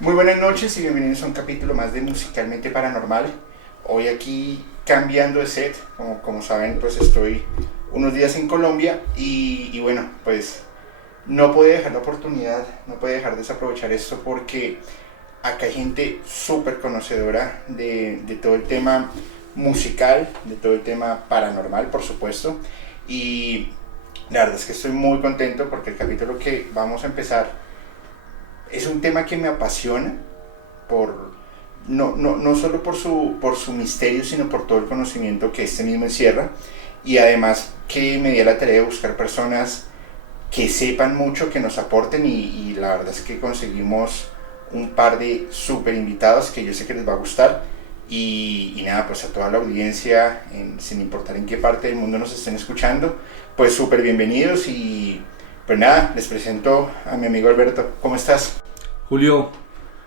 Muy buenas noches y bienvenidos a un capítulo más de Musicalmente Paranormal. Hoy aquí cambiando de set, como saben, pues estoy unos días en Colombia y bueno, pues no puedo dejar la oportunidad, no puedo dejar de desaprovechar esto porque acá hay gente súper conocedora de todo el tema musical, de todo el tema paranormal, por supuesto. Y la verdad es que estoy muy contento porque el capítulo que vamos a empezar es un tema que me apasiona, por, no solo por su misterio, sino por todo el conocimiento que este mismo encierra. Y además que me di a la tarea de buscar personas que sepan mucho, que nos aporten y la verdad es que conseguimos un par de super invitados que yo sé que les va a gustar. Y nada, pues a toda la audiencia, sin importar en qué parte del mundo nos estén escuchando, pues súper bienvenidos y pues nada, les presento a mi amigo Alberto. ¿Cómo estás? Julio,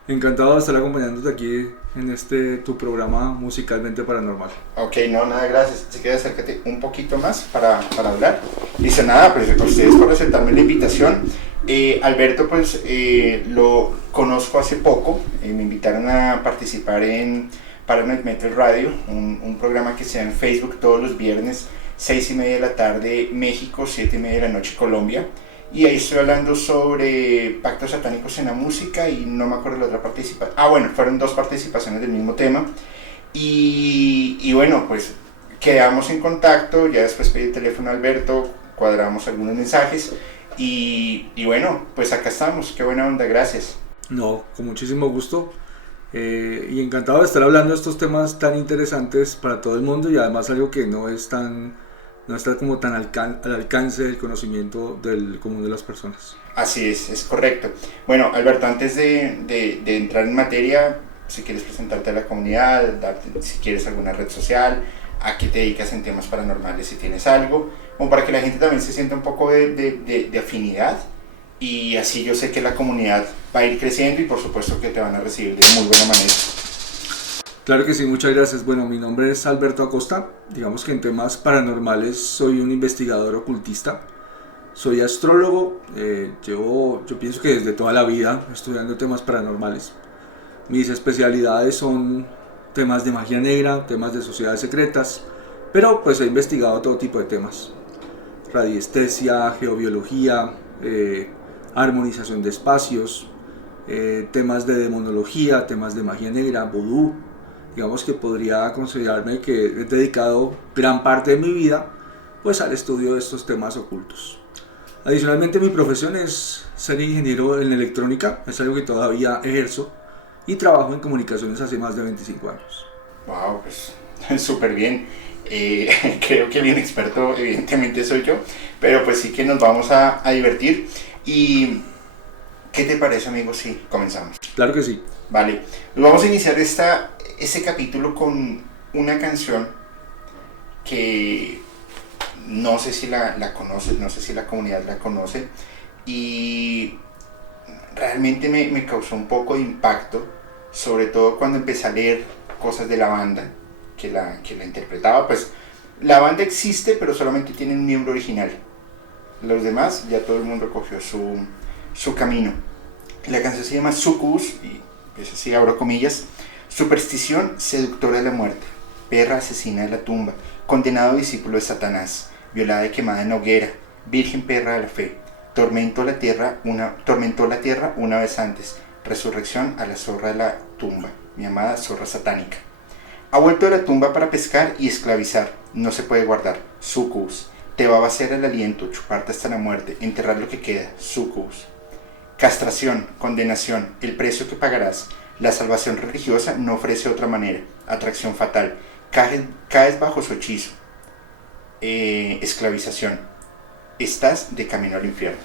encantado de estar acompañándote aquí en este tu programa Musicalmente Paranormal. Ok, no, nada, gracias. Si quieres acércate un poquito más para hablar. Dice nada, pues a ustedes por aceptarme la invitación. Alberto, pues lo conozco hace poco. Me invitaron a participar en Paranoid Metal Radio, un programa que se da en Facebook todos los viernes, 6:30 de la tarde México, 7:30 de la noche Colombia. Y ahí estoy hablando sobre pactos satánicos en la música y no me acuerdo la otra participación. Ah, bueno, fueron dos participaciones del mismo tema. Y bueno, pues quedamos en contacto, ya después pedí el teléfono a Alberto, cuadramos algunos mensajes y bueno, pues acá estamos, qué buena onda, gracias. No, con muchísimo gusto y encantado de estar hablando de estos temas tan interesantes para todo el mundo y además algo que no está como tan al alcance del conocimiento del común de las personas. Así es correcto. Bueno, Alberto, antes de entrar en materia, si quieres presentarte a la comunidad, darte, si quieres alguna red social, a qué te dedicas en temas paranormales, si tienes algo, como para que la gente también se sienta un poco de afinidad y así yo sé que la comunidad va a ir creciendo y por supuesto que te van a recibir de muy buena manera. Claro que sí, muchas gracias. Bueno, mi nombre es Alberto Acosta. Digamos que en temas paranormales soy un investigador ocultista. Soy astrólogo, yo pienso que desde toda la vida estudiando temas paranormales. Mis especialidades son temas de magia negra, temas de sociedades secretas, pero pues he investigado todo tipo de temas. Radiestesia, geobiología, armonización de espacios, temas de demonología, temas de magia negra, vudú. Digamos que podría considerarme que he dedicado gran parte de mi vida pues al estudio de estos temas ocultos. Adicionalmente mi profesión es ser ingeniero en electrónica, es algo que todavía ejerzo y trabajo en comunicaciones hace más de 25 años. Wow, pues súper bien. Creo que el inexperto evidentemente soy yo, pero pues sí que nos vamos a divertir. ¿Y qué te parece, amigo, si comenzamos? Claro que sí. Vale, nos vamos a iniciar este capítulo con una canción que no sé si la conoces, no sé si la comunidad la conoce y realmente me causó un poco de impacto, sobre todo cuando empecé a leer cosas de la banda que la interpretaba. Pues la banda existe, pero solamente tiene un miembro original. Los demás, ya todo el mundo cogió su camino. La canción se llama Succubus, y pues así abro comillas. Superstición seductora de la muerte, perra asesina de la tumba, condenado discípulo de Satanás, violada y quemada en hoguera, virgen perra de la fe, tormentó la tierra una vez antes, resurrección a la zorra de la tumba, mi amada zorra satánica. Ha vuelto de la tumba para pescar y esclavizar, no se puede guardar, Succubus, te va a vaciar el aliento, chuparte hasta la muerte, enterrar lo que queda, Succubus. Castración, condenación, el precio que pagarás. La salvación religiosa no ofrece otra manera. Atracción fatal. Caes bajo su hechizo. Esclavización. Estás de camino al infierno.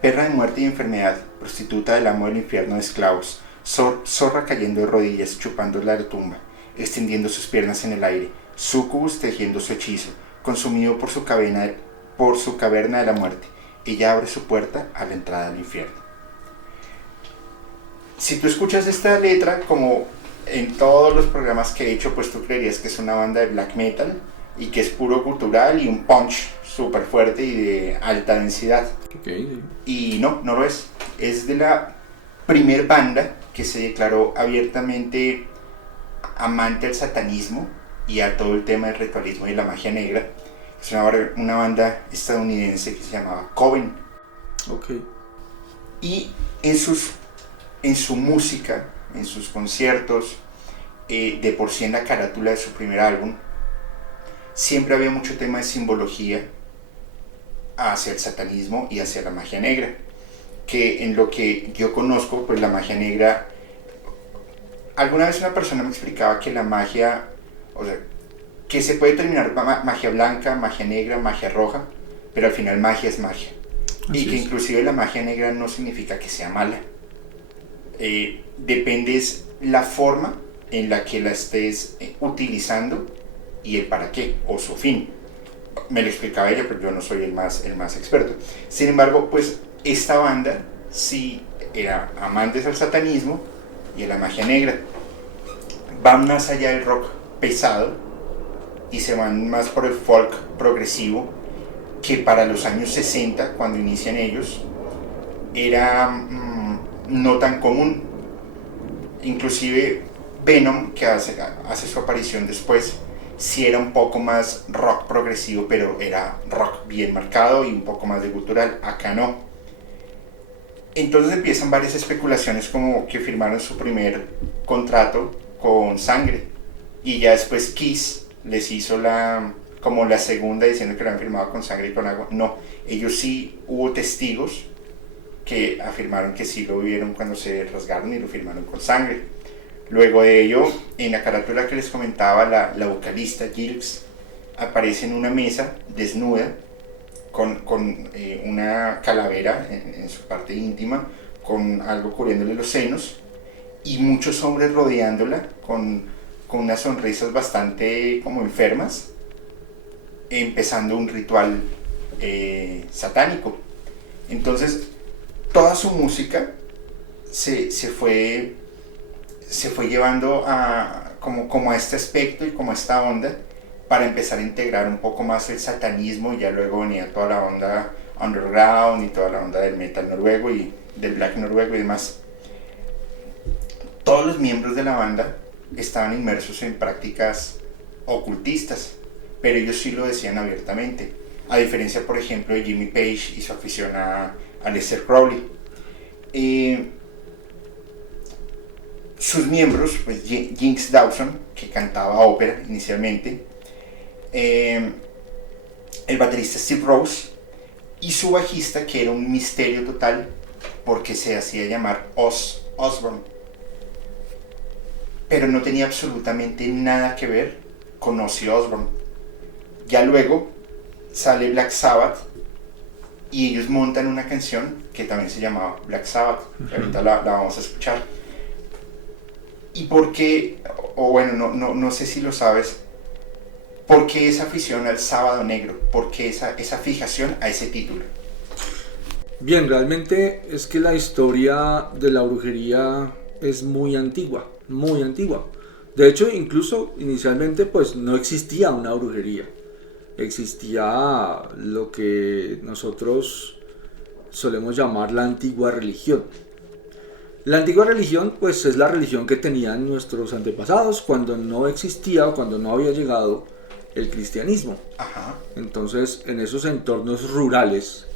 Perra de muerte y enfermedad. Prostituta del amo del infierno de esclavos. Zorra cayendo de rodillas, chupando la tumba. Extendiendo sus piernas en el aire. Succubus tejiendo su hechizo. Consumido por su caverna de la muerte. Ella abre su puerta a la entrada del infierno. Si tú escuchas esta letra, como en todos los programas que he hecho, pues tú creerías que es una banda de black metal y que es puro gutural y un punch súper fuerte y de alta densidad. Okay. Y no lo es. Es de la primer banda que se declaró abiertamente amante del satanismo y a todo el tema del ritualismo y la magia negra. Es una banda estadounidense que se llamaba Coven. Okay. Y en su música, en sus conciertos, de por sí en la carátula de su primer álbum, siempre había mucho tema de simbología hacia el satanismo y hacia la magia negra. Que en lo que yo conozco, pues la magia negra, alguna vez una persona me explicaba que la magia, o sea, que se puede terminar magia blanca, magia negra, magia roja, pero al final magia es magia. Así y que es. inclusive la magia negra no significa que sea mala. Depende la forma en la que la estés utilizando y el para qué o su fin. Me lo explicaba ella, pero yo no soy el más experto. Sin embargo, pues esta banda sí era amantes al satanismo y a la magia negra. Van más allá del rock pesado y se van más por el folk progresivo, que para los años 60, cuando inician ellos, era no tan común. Inclusive Venom, que hace su aparición después, sí era un poco más rock progresivo, pero era rock bien marcado y un poco más de gutural. Acá no. Entonces empiezan varias especulaciones, como que firmaron su primer contrato con Sangre, y ya después Kiss les hizo como la segunda, diciendo que lo habían firmado con Sangre y con Agua. No, ellos sí, hubo testigos que afirmaron que sí lo vieron cuando se rasgaron y lo firmaron con Sangre. Luego de ello, en la carátula que les comentaba, la vocalista Gilks aparece en una mesa desnuda con una calavera en su parte íntima, con algo cubriéndole los senos, y muchos hombres rodeándola con unas sonrisas bastante como enfermas, empezando un ritual satánico. Entonces toda su música se fue llevando como a este aspecto y como a esta onda, para empezar a integrar un poco más el satanismo, y ya luego venía toda la onda underground y toda la onda del metal noruego y del black noruego y demás. Todos los miembros de la banda estaban inmersos en prácticas ocultistas, pero ellos sí lo decían abiertamente, a diferencia, por ejemplo, de Jimmy Page y su afición a Aleister Crowley. Sus miembros, pues Jinx Dawson, que cantaba ópera inicialmente, el baterista Steve Rose, y su bajista, que era un misterio total porque se hacía llamar Osbourne, pero no tenía absolutamente nada que ver con Ozzy Osbourne. Ya luego sale Black Sabbath y ellos montan una canción que también se llamaba Black Sabbath, que ahorita la vamos a escuchar. ¿Y por qué? O bueno, no sé si lo sabes, ¿por qué esa afición al Sábado Negro? ¿Por qué esa fijación a ese título? Bien, realmente es que la historia de la brujería es muy antigua, muy antigua. De hecho, incluso inicialmente pues no existía una brujería. Existía lo que nosotros solemos llamar la antigua religión. La antigua religión pues es la religión que tenían nuestros antepasados cuando no existía o cuando no había llegado el cristianismo. Ajá. Entonces, en esos entornos rurales,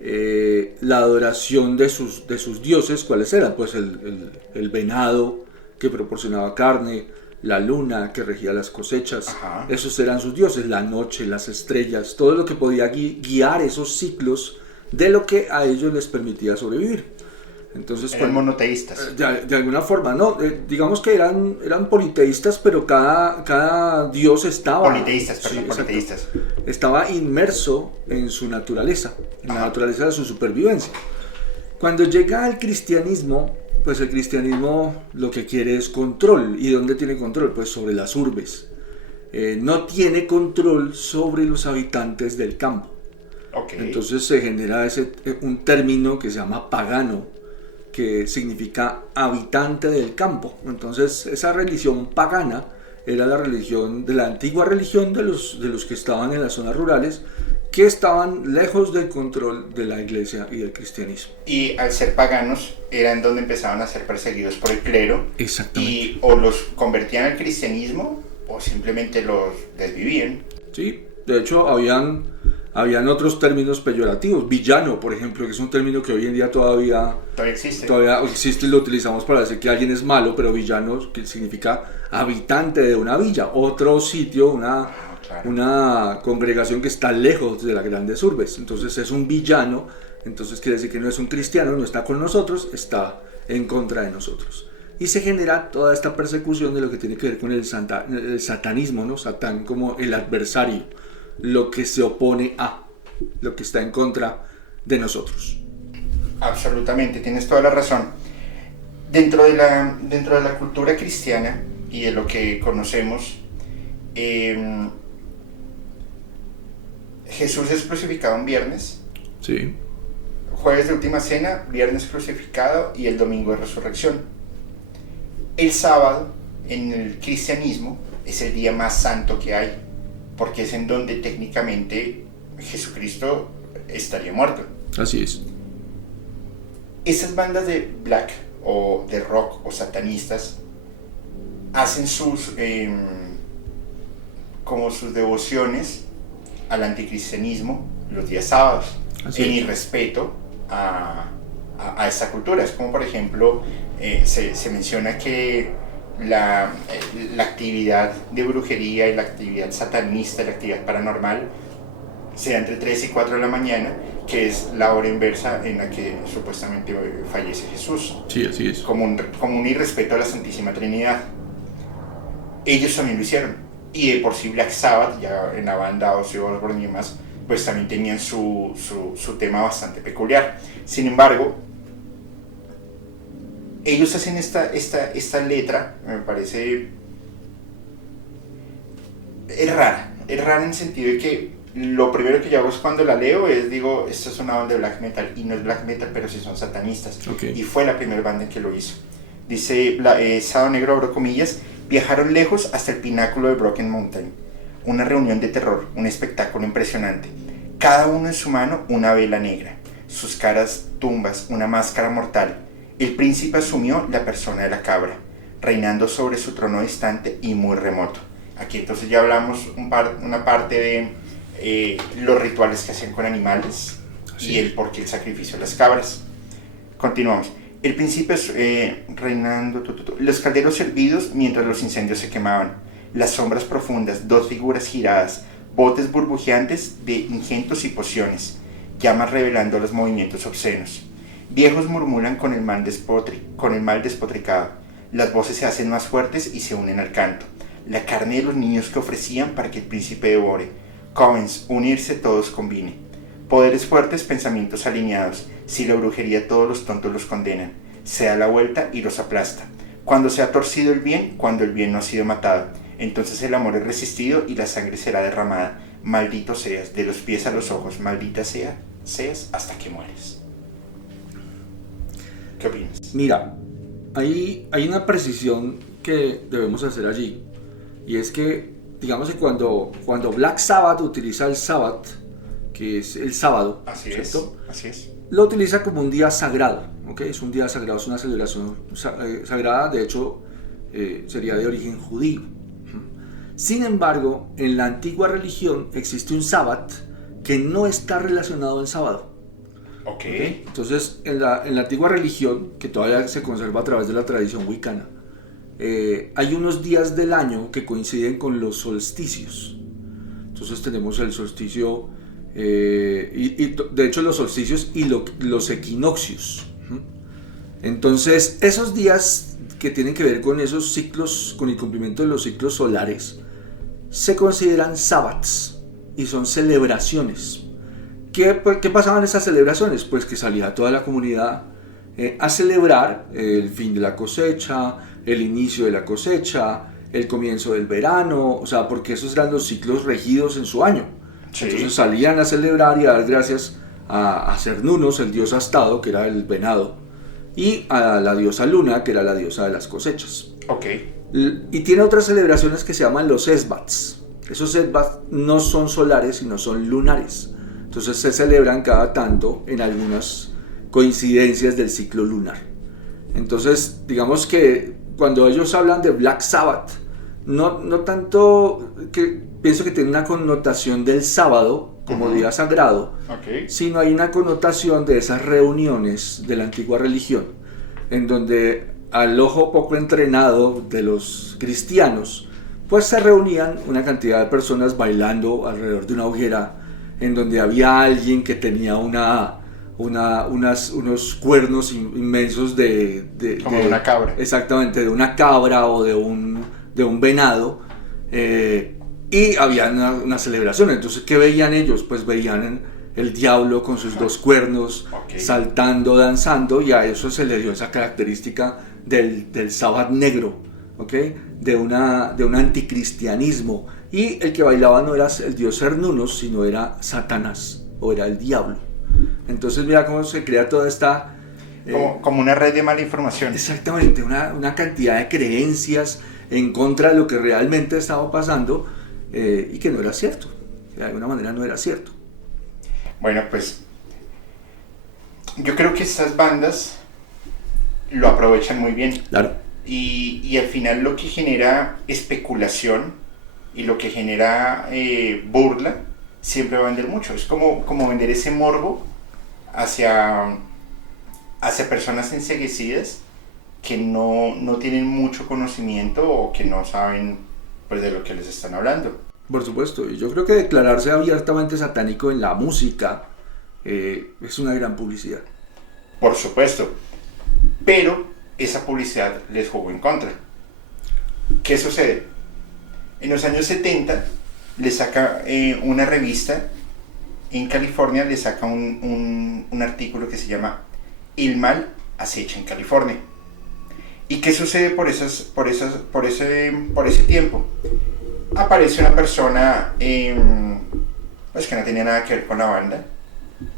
la adoración de sus dioses, ¿cuáles eran? Pues el venado que proporcionaba carne, la luna que regía las cosechas. Ajá. Esos eran sus dioses, la noche, las estrellas, todo lo que podía guiar esos ciclos de lo que a ellos les permitía sobrevivir. Entonces, eran monoteístas. De alguna forma, ¿no? Digamos que eran politeístas, pero cada dios estaba... Politeístas. Estaba inmerso en su naturaleza, en Ajá. la naturaleza de su supervivencia. Cuando llega el cristianismo, pues el cristianismo lo que quiere es control. ¿Y dónde tiene control? Pues sobre las urbes. No tiene control sobre los habitantes del campo. Okay. Entonces se genera un término que se llama pagano, que significa habitante del campo. Entonces esa religión pagana era la religión de la antigua religión de los que estaban en las zonas rurales, que estaban lejos del control de la iglesia y del cristianismo. Y al ser paganos, era en donde empezaban a ser perseguidos por el clero. Exactamente. Y o los convertían al cristianismo o simplemente los desvivían. Sí, de hecho habían otros términos peyorativos. Villano, por ejemplo, que es un término que hoy en día todavía existe y lo utilizamos para decir que alguien es malo, pero villano que significa habitante de una villa, otro sitio, una congregación que está lejos de las grandes urbes. Entonces es un villano, entonces quiere decir que no es un cristiano, no está con nosotros, está en contra de nosotros. Y se genera toda esta persecución de lo que tiene que ver con el satanismo, ¿no? Satán como el adversario, lo que se opone a, lo que está en contra de nosotros. Absolutamente, tienes toda la razón. Dentro de la cultura cristiana y de lo que conocemos, Jesús es crucificado un viernes, sí. Jueves de última cena, viernes crucificado y el domingo de resurrección. El sábado en el cristianismo es el día más santo que hay, porque es en donde técnicamente Jesucristo estaría muerto. Así es. Esas bandas de black o de rock o satanistas hacen sus devociones al anticristianismo los días sábados, en irrespeto a esta cultura. Es como, por ejemplo, se menciona que la actividad de brujería y la actividad satanista, la actividad paranormal, sea entre 3 y 4 de la mañana, que es la hora inversa en la que supuestamente fallece Jesús. Sí, así es. Como un irrespeto a la Santísima Trinidad. Ellos también lo hicieron. Y de por sí Black Sabbath, ya en la banda Ozzy Osbourne y demás, pues también tenían su tema bastante peculiar. Sin embargo, ellos hacen esta letra, me parece, es rara en el sentido de que lo primero que yo hago es cuando la leo digo, esto es una banda de black metal, y no es black metal, pero sí son satanistas. Okay. Y fue la primera banda en que lo hizo. Dice Sábado Negro, abro comillas: viajaron lejos hasta el pináculo de Broken Mountain, una reunión de terror, un espectáculo impresionante. Cada uno en su mano una vela negra, sus caras tumbas, una máscara mortal. El príncipe asumió la persona de la cabra, reinando sobre su trono distante y muy remoto. Aquí entonces ya hablamos una parte de los rituales que hacían con animales. Así y el porqué el sacrificio de las cabras. Continuamos. El príncipe reinando, los calderos servidos mientras los incendios se quemaban, las sombras profundas, 2 figuras giradas, botes burbujeantes de ingentos y pociones, llamas revelando los movimientos obscenos. Viejos murmuran con el mal despotricado, las voces se hacen más fuertes y se unen al canto. La carne de los niños que ofrecían para que el príncipe devore. Covens, unirse todos convine. Poderes fuertes, pensamientos alineados. Si la brujería todos los tontos los condenan, se da la vuelta y los aplasta. Cuando se ha torcido el bien, cuando el bien no ha sido matado, entonces el amor es resistido y la sangre será derramada. Maldito seas, de los pies a los ojos, maldita seas hasta que mueres. ¿Qué opinas? Mira, hay una precisión que debemos hacer allí, y es que, digamos que cuando Black Sabbath utiliza el Sabbath, que es el sábado, así ¿cierto? Así es. Lo utiliza como un día sagrado, ¿ok? Es un día sagrado, es una celebración sagrada, de hecho sería de origen judío. Sin embargo, en la antigua religión existe un Sabbath que no está relacionado al sábado. Okay. Entonces, en la antigua religión, que todavía se conserva a través de la tradición wicana, hay unos días del año que coinciden con los solsticios. Entonces tenemos el solsticio, y de hecho los solsticios y los equinoccios. Entonces, esos días que tienen que ver con esos ciclos, con el cumplimiento de los ciclos solares, se consideran sabbats y son celebraciones. ¿Qué pasaba en esas celebraciones? Pues que salía toda la comunidad a celebrar el fin de la cosecha, el inicio de la cosecha, el comienzo del verano, o sea, porque esos eran los ciclos regidos en su año. Sí. Entonces salían a celebrar y a dar gracias a Cernunos, el dios astado, que era el venado, y a la diosa Luna, que era la diosa de las cosechas. Okay. Y tiene otras celebraciones que se llaman los esbats. Esos esbats no son solares, sino son lunares. Entonces se celebran cada tanto en algunas coincidencias del ciclo lunar. Entonces, digamos que cuando ellos hablan de Black Sabbath, no tanto que pienso que tiene una connotación del sábado como día sagrado, sino hay una connotación de esas reuniones de la antigua religión, en donde al ojo poco entrenado de los cristianos, pues se reunían una cantidad de personas bailando alrededor de una hoguera, en donde había alguien que tenía unos cuernos inmensos como de una cabra. Exactamente, de una cabra o de un venado, y había una celebración. Entonces, ¿qué veían ellos? Pues veían el diablo con sus dos cuernos, saltando, danzando, y a eso se le dio esa característica del sábado negro, de un anticristianismo. Y el que bailaba no era el dios Cernunnos, sino era Satanás, o era el diablo. Entonces mira cómo se crea toda esta... como una red de mala información. Exactamente, una cantidad de creencias en contra de lo que realmente estaba pasando, y que no era cierto, de alguna manera no era cierto. Bueno, pues yo creo que estas bandas lo aprovechan muy bien. Claro. Y al final lo que genera especulación y lo que genera burla siempre va a vender mucho. Es como vender ese morbo hacia personas enceguecidas que no tienen mucho conocimiento o que no saben, pues, de lo que les están hablando. Por supuesto, y yo creo que declararse abiertamente satánico en la música es una gran publicidad. Por supuesto, pero esa publicidad les jugó en contra. ¿Qué sucede? En los años 70 le saca una revista en California, le saca un artículo que se llama El mal acecha en California. ¿Y qué sucede por ese tiempo? Aparece una persona pues que no tenía nada que ver con la banda,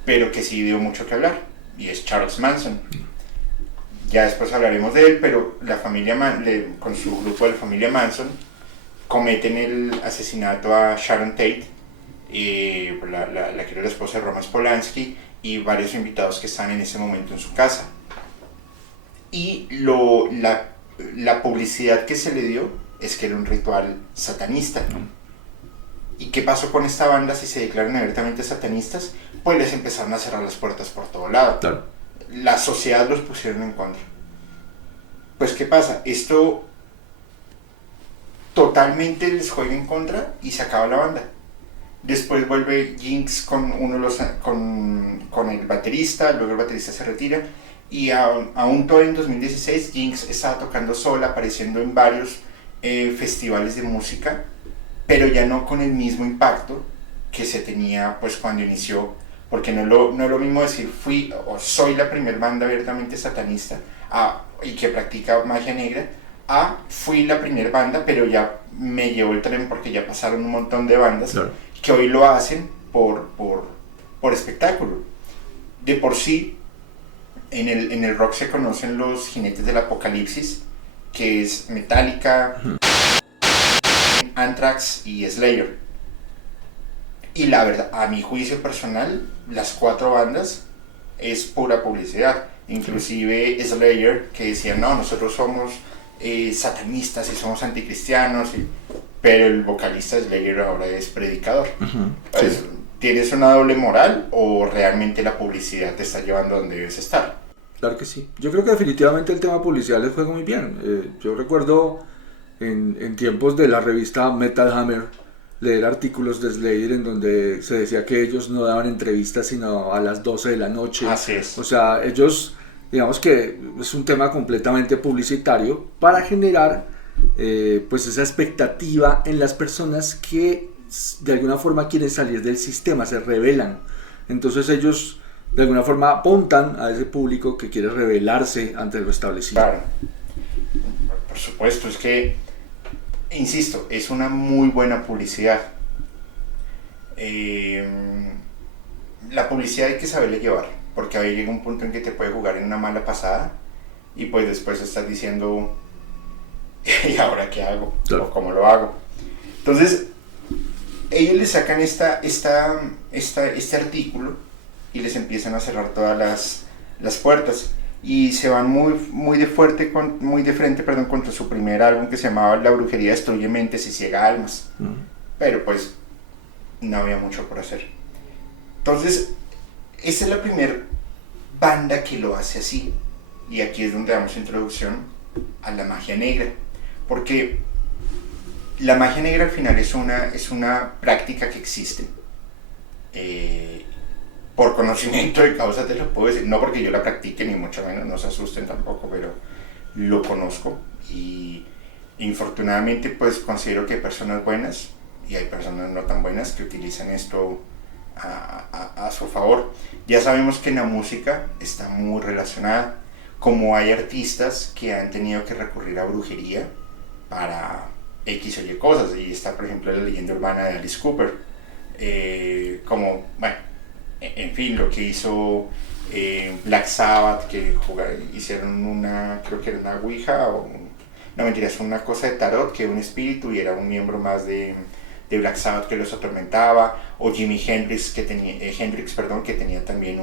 pero que sí dio mucho que hablar, y es Charles Manson. Ya después hablaremos de él, pero la familia con su grupo de la familia Manson cometen el asesinato a Sharon Tate, la que era la esposa de Roman Polanski, y varios invitados que están en ese momento en su casa. Y la publicidad que se le dio es que era un ritual satanista. ¿Y qué pasó con esta banda si se declaran abiertamente satanistas? Pues les empezaron a cerrar las puertas por todo lado. Claro. La sociedad los pusieron en contra. Pues ¿qué pasa? Esto totalmente les juega en contra y se acaba la banda. Después vuelve Jinx con el baterista, luego el baterista se retira, y aún todo en 2016 Jinx estaba tocando sola, apareciendo en varios festivales de música, pero ya no con el mismo impacto que se tenía pues cuando inició, porque no es lo mismo decir fui o soy la primer banda abiertamente satanista y que practica magia negra, fui la primer banda, pero ya me llevó el tren porque ya pasaron un montón de bandas, claro, que hoy lo hacen por espectáculo. De por sí, en el rock se conocen los jinetes del apocalipsis, que es Metallica, Anthrax y Slayer. Y la verdad, a mi juicio personal, las 4 bandas es pura publicidad. Inclusive Slayer, que decían, no, nosotros somos satanistas y somos anticristianos, pero el vocalista Slayer ahora es predicador. Pues, sí. ¿Tienes una doble moral o realmente la publicidad te está llevando a donde debes estar? Claro que sí. Yo creo que definitivamente el tema publicidad les juega muy bien. Yo recuerdo en tiempos de la revista Metal Hammer leer artículos de Slayer en donde se decía que ellos no daban entrevistas sino a las 12 de la noche. Así es. O sea, ellos, digamos que es un tema completamente publicitario para generar pues esa expectativa en las personas que de alguna forma quieren salir del sistema, se rebelan. Entonces ellos de alguna forma apuntan a ese público que quiere rebelarse ante lo establecido. Claro, por supuesto, es que, insisto, es una muy buena publicidad. La publicidad hay que saberle llevar, porque ahí llega un punto en que te puede jugar en una mala pasada y pues después estás diciendo ¿y ahora qué hago? Claro. ¿O cómo lo hago? Entonces ellos le sacan esta este artículo y les empiezan a cerrar todas las puertas. Y se van muy de frente contra su primer álbum que se llamaba La brujería destruye mentes y ciega almas. Pero pues no había mucho por hacer. Entonces, esta es la primera banda que lo hace así. Y aquí es donde damos introducción a la magia negra. Porque la magia negra al final es una práctica que existe. Por conocimiento de causa te lo puedo decir, no porque yo la practique ni mucho menos, no se asusten tampoco, pero lo conozco y infortunadamente pues considero que hay personas buenas y hay personas no tan buenas que utilizan esto a su favor. Ya sabemos que en la música está muy relacionada, como hay artistas que han tenido que recurrir a brujería para X o Y cosas, y está por ejemplo la leyenda urbana de Alice Cooper, como, bueno, en fin, lo que hizo Black Sabbath, que hicieron creo que era una ouija, no mentira, es una cosa de tarot, que un espíritu y era un miembro más de Black Sabbath que los atormentaba, o Jimi Hendrix, que tenía también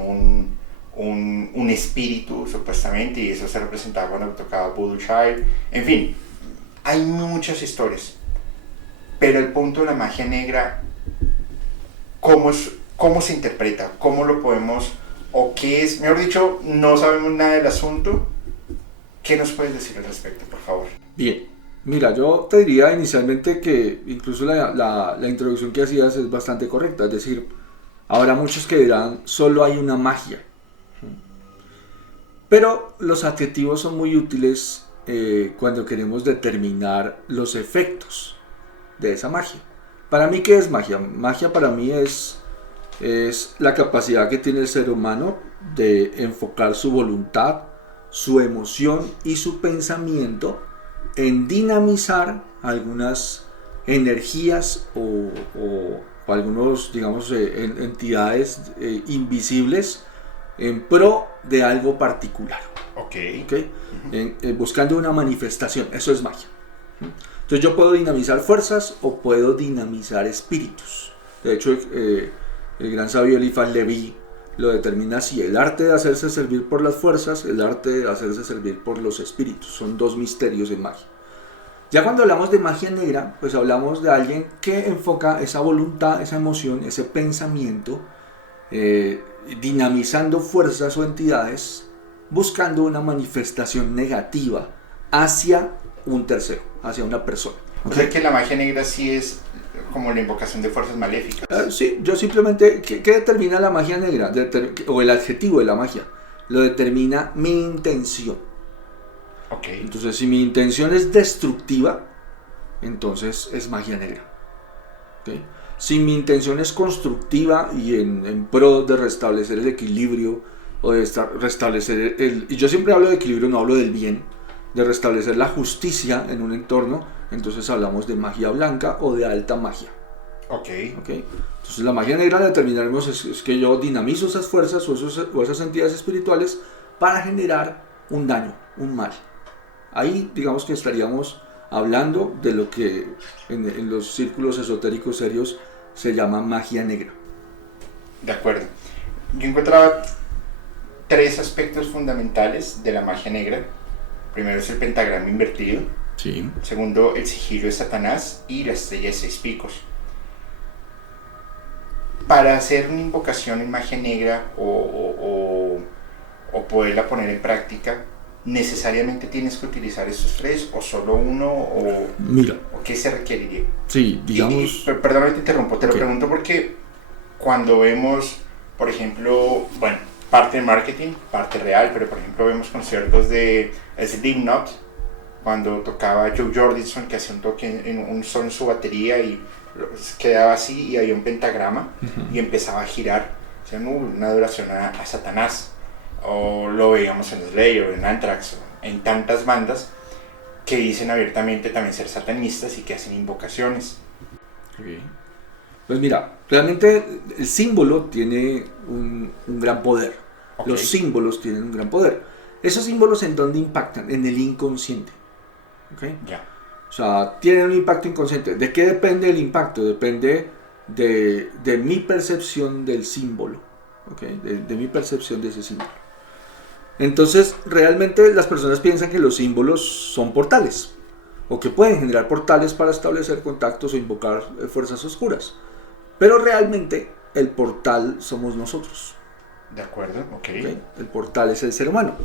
un espíritu supuestamente, y eso se representaba cuando tocaba Voodoo Child. En fin, hay muchas historias, pero el punto de la magia negra, ¿cómo se interpreta? ¿Cómo lo podemos? ¿O qué es? Mejor dicho, no sabemos nada del asunto. ¿Qué nos puedes decir al respecto, por favor? Bien, mira, yo te diría inicialmente que incluso la introducción que hacías es bastante correcta. Es decir, habrá muchos que dirán, solo hay una magia. Pero los adjetivos son muy útiles cuando queremos determinar los efectos de esa magia. Para mí, ¿qué es magia? Magia para mí es la capacidad que tiene el ser humano de enfocar su voluntad, su emoción y su pensamiento en dinamizar algunas energías o algunos, digamos, entidades invisibles en pro de algo particular. Okay. Buscando una manifestación. Eso es magia. Entonces yo puedo dinamizar fuerzas o puedo dinamizar espíritus. De hecho, el gran sabio Eliphas Leví lo determina así: el arte de hacerse servir por las fuerzas, el arte de hacerse servir por los espíritus. Son dos misterios de magia. Ya cuando hablamos de magia negra, pues hablamos de alguien que enfoca esa voluntad, esa emoción, ese pensamiento, dinamizando fuerzas o entidades, buscando una manifestación negativa hacia un tercero, hacia una persona. O sea que la magia negra sí es como la invocación de fuerzas maléficas. Sí, yo simplemente, ¿qué determina la magia negra? O el adjetivo de la magia, lo determina mi intención. Okay. Entonces, si mi intención es destructiva, entonces es magia negra. ¿Okay? Si mi intención es constructiva y en pro de restablecer el equilibrio o de restablecer y yo siempre hablo de equilibrio, no hablo del bien, de restablecer la justicia en un entorno, entonces hablamos de magia blanca o de alta magia. Okay. Entonces la magia negra, la determinaremos, es que yo dinamizo esas fuerzas o esas entidades espirituales para generar un daño, un mal. Ahí digamos que estaríamos hablando de lo que en los círculos esotéricos serios se llama magia negra. De acuerdo. Yo encontraba 3 aspectos fundamentales de la magia negra. Primero es el pentagrama invertido. Sí. Segundo, el sigilo de Satanás y la estrella de 6 picos. Para hacer una invocación en magia negra o poderla poner en práctica, ¿necesariamente tienes que utilizar estos 3 o solo uno? Mira. ¿O qué se requeriría? Sí, digamos... Perdóname, te interrumpo, te lo pregunto porque cuando vemos, por ejemplo, bueno, parte de marketing, parte real, pero por ejemplo vemos conciertos de Slipknot, cuando tocaba Joe Jordison, que hacía un toque en un son en su batería y quedaba así y había un pentagrama y empezaba a girar, o sea, una adoración a Satanás. O lo veíamos en Slayer, en Anthrax, en tantas bandas que dicen abiertamente también ser satanistas y que hacen invocaciones. Okay. Pues mira, realmente el símbolo tiene un gran poder. Okay. Los símbolos tienen un gran poder. Esos símbolos, ¿en dónde impactan? En el inconsciente. ¿Okay? Ya. O sea, tienen un impacto inconsciente. ¿De qué depende el impacto? Depende de mi percepción del símbolo, ¿okay? De mi percepción de ese símbolo. Entonces, realmente las personas piensan que los símbolos son portales, o que pueden generar portales para establecer contactos o invocar fuerzas oscuras. Pero realmente el portal somos nosotros. De acuerdo, ok. ¿Okay? El portal es el ser humano.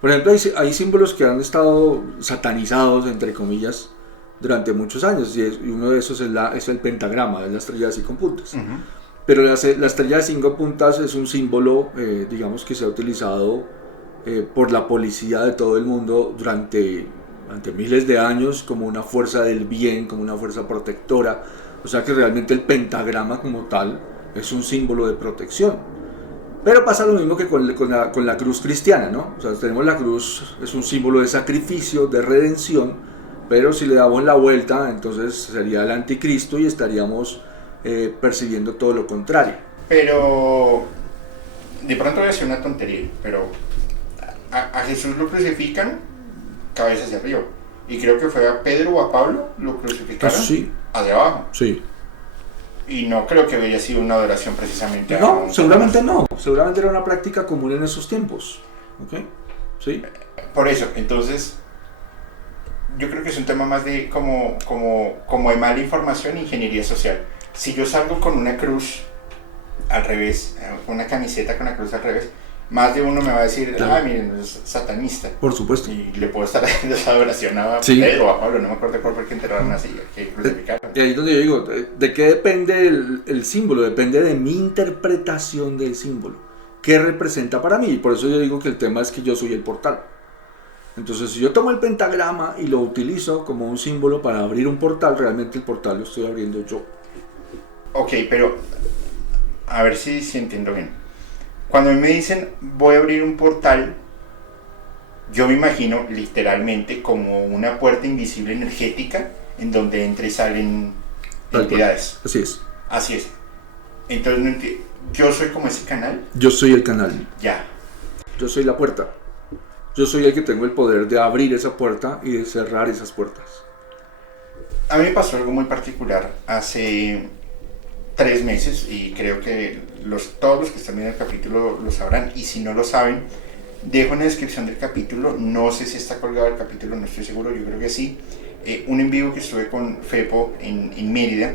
Por ejemplo, hay símbolos que han estado satanizados, entre comillas, durante muchos años, y uno de esos es el pentagrama, es la estrella de 5 puntas. Uh-huh. Pero la estrella de 5 puntas es un símbolo, digamos, que se ha utilizado por la policía de todo el mundo durante miles de años como una fuerza del bien, como una fuerza protectora. O sea que realmente el pentagrama como tal es un símbolo de protección. Pero pasa lo mismo que con la cruz cristiana, ¿no? O sea, tenemos la cruz, es un símbolo de sacrificio, de redención, pero si le damos la vuelta, entonces sería el anticristo y estaríamos percibiendo todo lo contrario. Pero, de pronto voy a decir una tontería, pero a Jesús lo crucifican cabeza hacia arriba. Y creo que fue a Pedro o a Pablo lo crucificaron Sí. hacia abajo. Sí. Y no creo que haya sido una adoración precisamente a No, seguramente no. Seguramente era una práctica común en esos tiempos. ¿Ok? Sí. Por eso, entonces, yo creo que es un tema más de como de mala información e ingeniería social. Si yo salgo con una cruz al revés, una camiseta con la cruz al revés, más de uno me va a decir, Claro. miren, es satanista. Por supuesto. Y le puedo estar haciendo esa adoración a Sí. Pedro o a Pablo, no me acuerdo cuál fue el que enterraron así, que crucificaron. Y ahí es donde yo digo, ¿de qué depende el símbolo? Depende de mi interpretación del símbolo. ¿Qué representa para mí? Y por eso yo digo que el tema es que yo soy el portal. Entonces, si yo tomo el pentagrama y lo utilizo como un símbolo para abrir un portal, realmente el portal lo estoy abriendo yo. Ok, pero a ver si entiendo bien. Cuando me dicen voy a abrir un portal, yo me imagino literalmente como una puerta invisible energética en donde entra y salen entidades. Así es. Así es. Entonces no yo soy como ese canal. Yo soy el canal. Ya. Yo soy la puerta. Yo soy el que tengo el poder de abrir esa puerta y de cerrar esas puertas. A mí me pasó algo muy particular hace 3 meses y creo que todos los que están viendo el capítulo lo sabrán, y si no lo saben, dejo en la descripción del capítulo, no sé si está colgado el capítulo, no estoy seguro, yo creo que sí, un en vivo que estuve con Fepo en Mérida.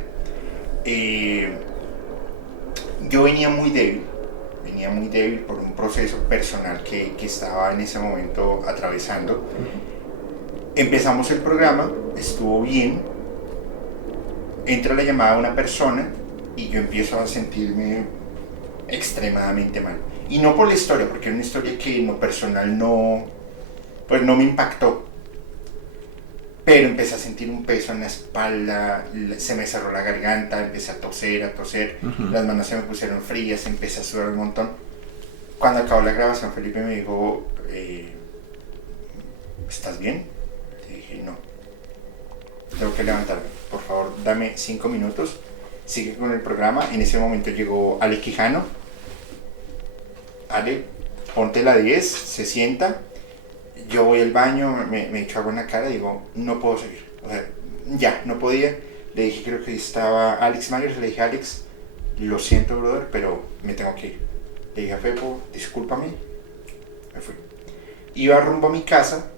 Yo venía muy débil por un proceso personal que estaba en ese momento atravesando. Empezamos el programa, estuvo bien, entra la llamada de una persona y yo empiezo a sentirme extremadamente mal. Y no por la historia, porque era una historia que en lo personal no me impactó. Pero empecé a sentir un peso en la espalda, se me cerró la garganta, empecé a toser, Uh-huh. las manos se me pusieron frías, empecé a sudar un montón. Cuando acabó la grabación, Felipe me dijo, ¿estás bien? Le dije, no. Tengo que levantarme, por favor, dame 5 minutos, sigue con el programa. En ese momento llegó Ale Quijano. Ale, ponte la 10, se sienta. Yo voy al baño, me echo agua en la cara y digo, no puedo seguir. O sea, ya, no podía. Le dije, creo que estaba Alex Myers, le dije, Alex, lo siento, brother, pero me tengo que ir. Le dije a Fepo, discúlpame. Me fui. Iba rumbo a mi casa,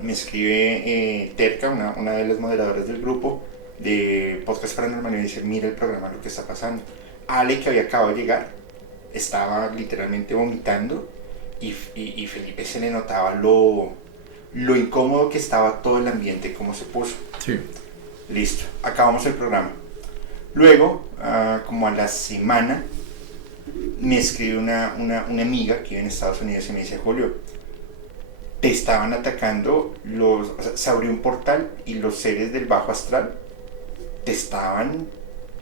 me escribe Terca, una de las moderadoras del grupo de Podcast Paranormal, y me dice, mira el programa, lo que está pasando. Ale, que había acabado de llegar, estaba literalmente vomitando. Y Felipe se le notaba lo incómodo que estaba todo el ambiente, cómo se puso. Sí. Listo, acabamos el programa. Luego, como a la semana, me escribe una amiga que vive en Estados Unidos y me dice, Julio, te estaban atacando o sea, se abrió un portal y los seres del bajo astral te estaban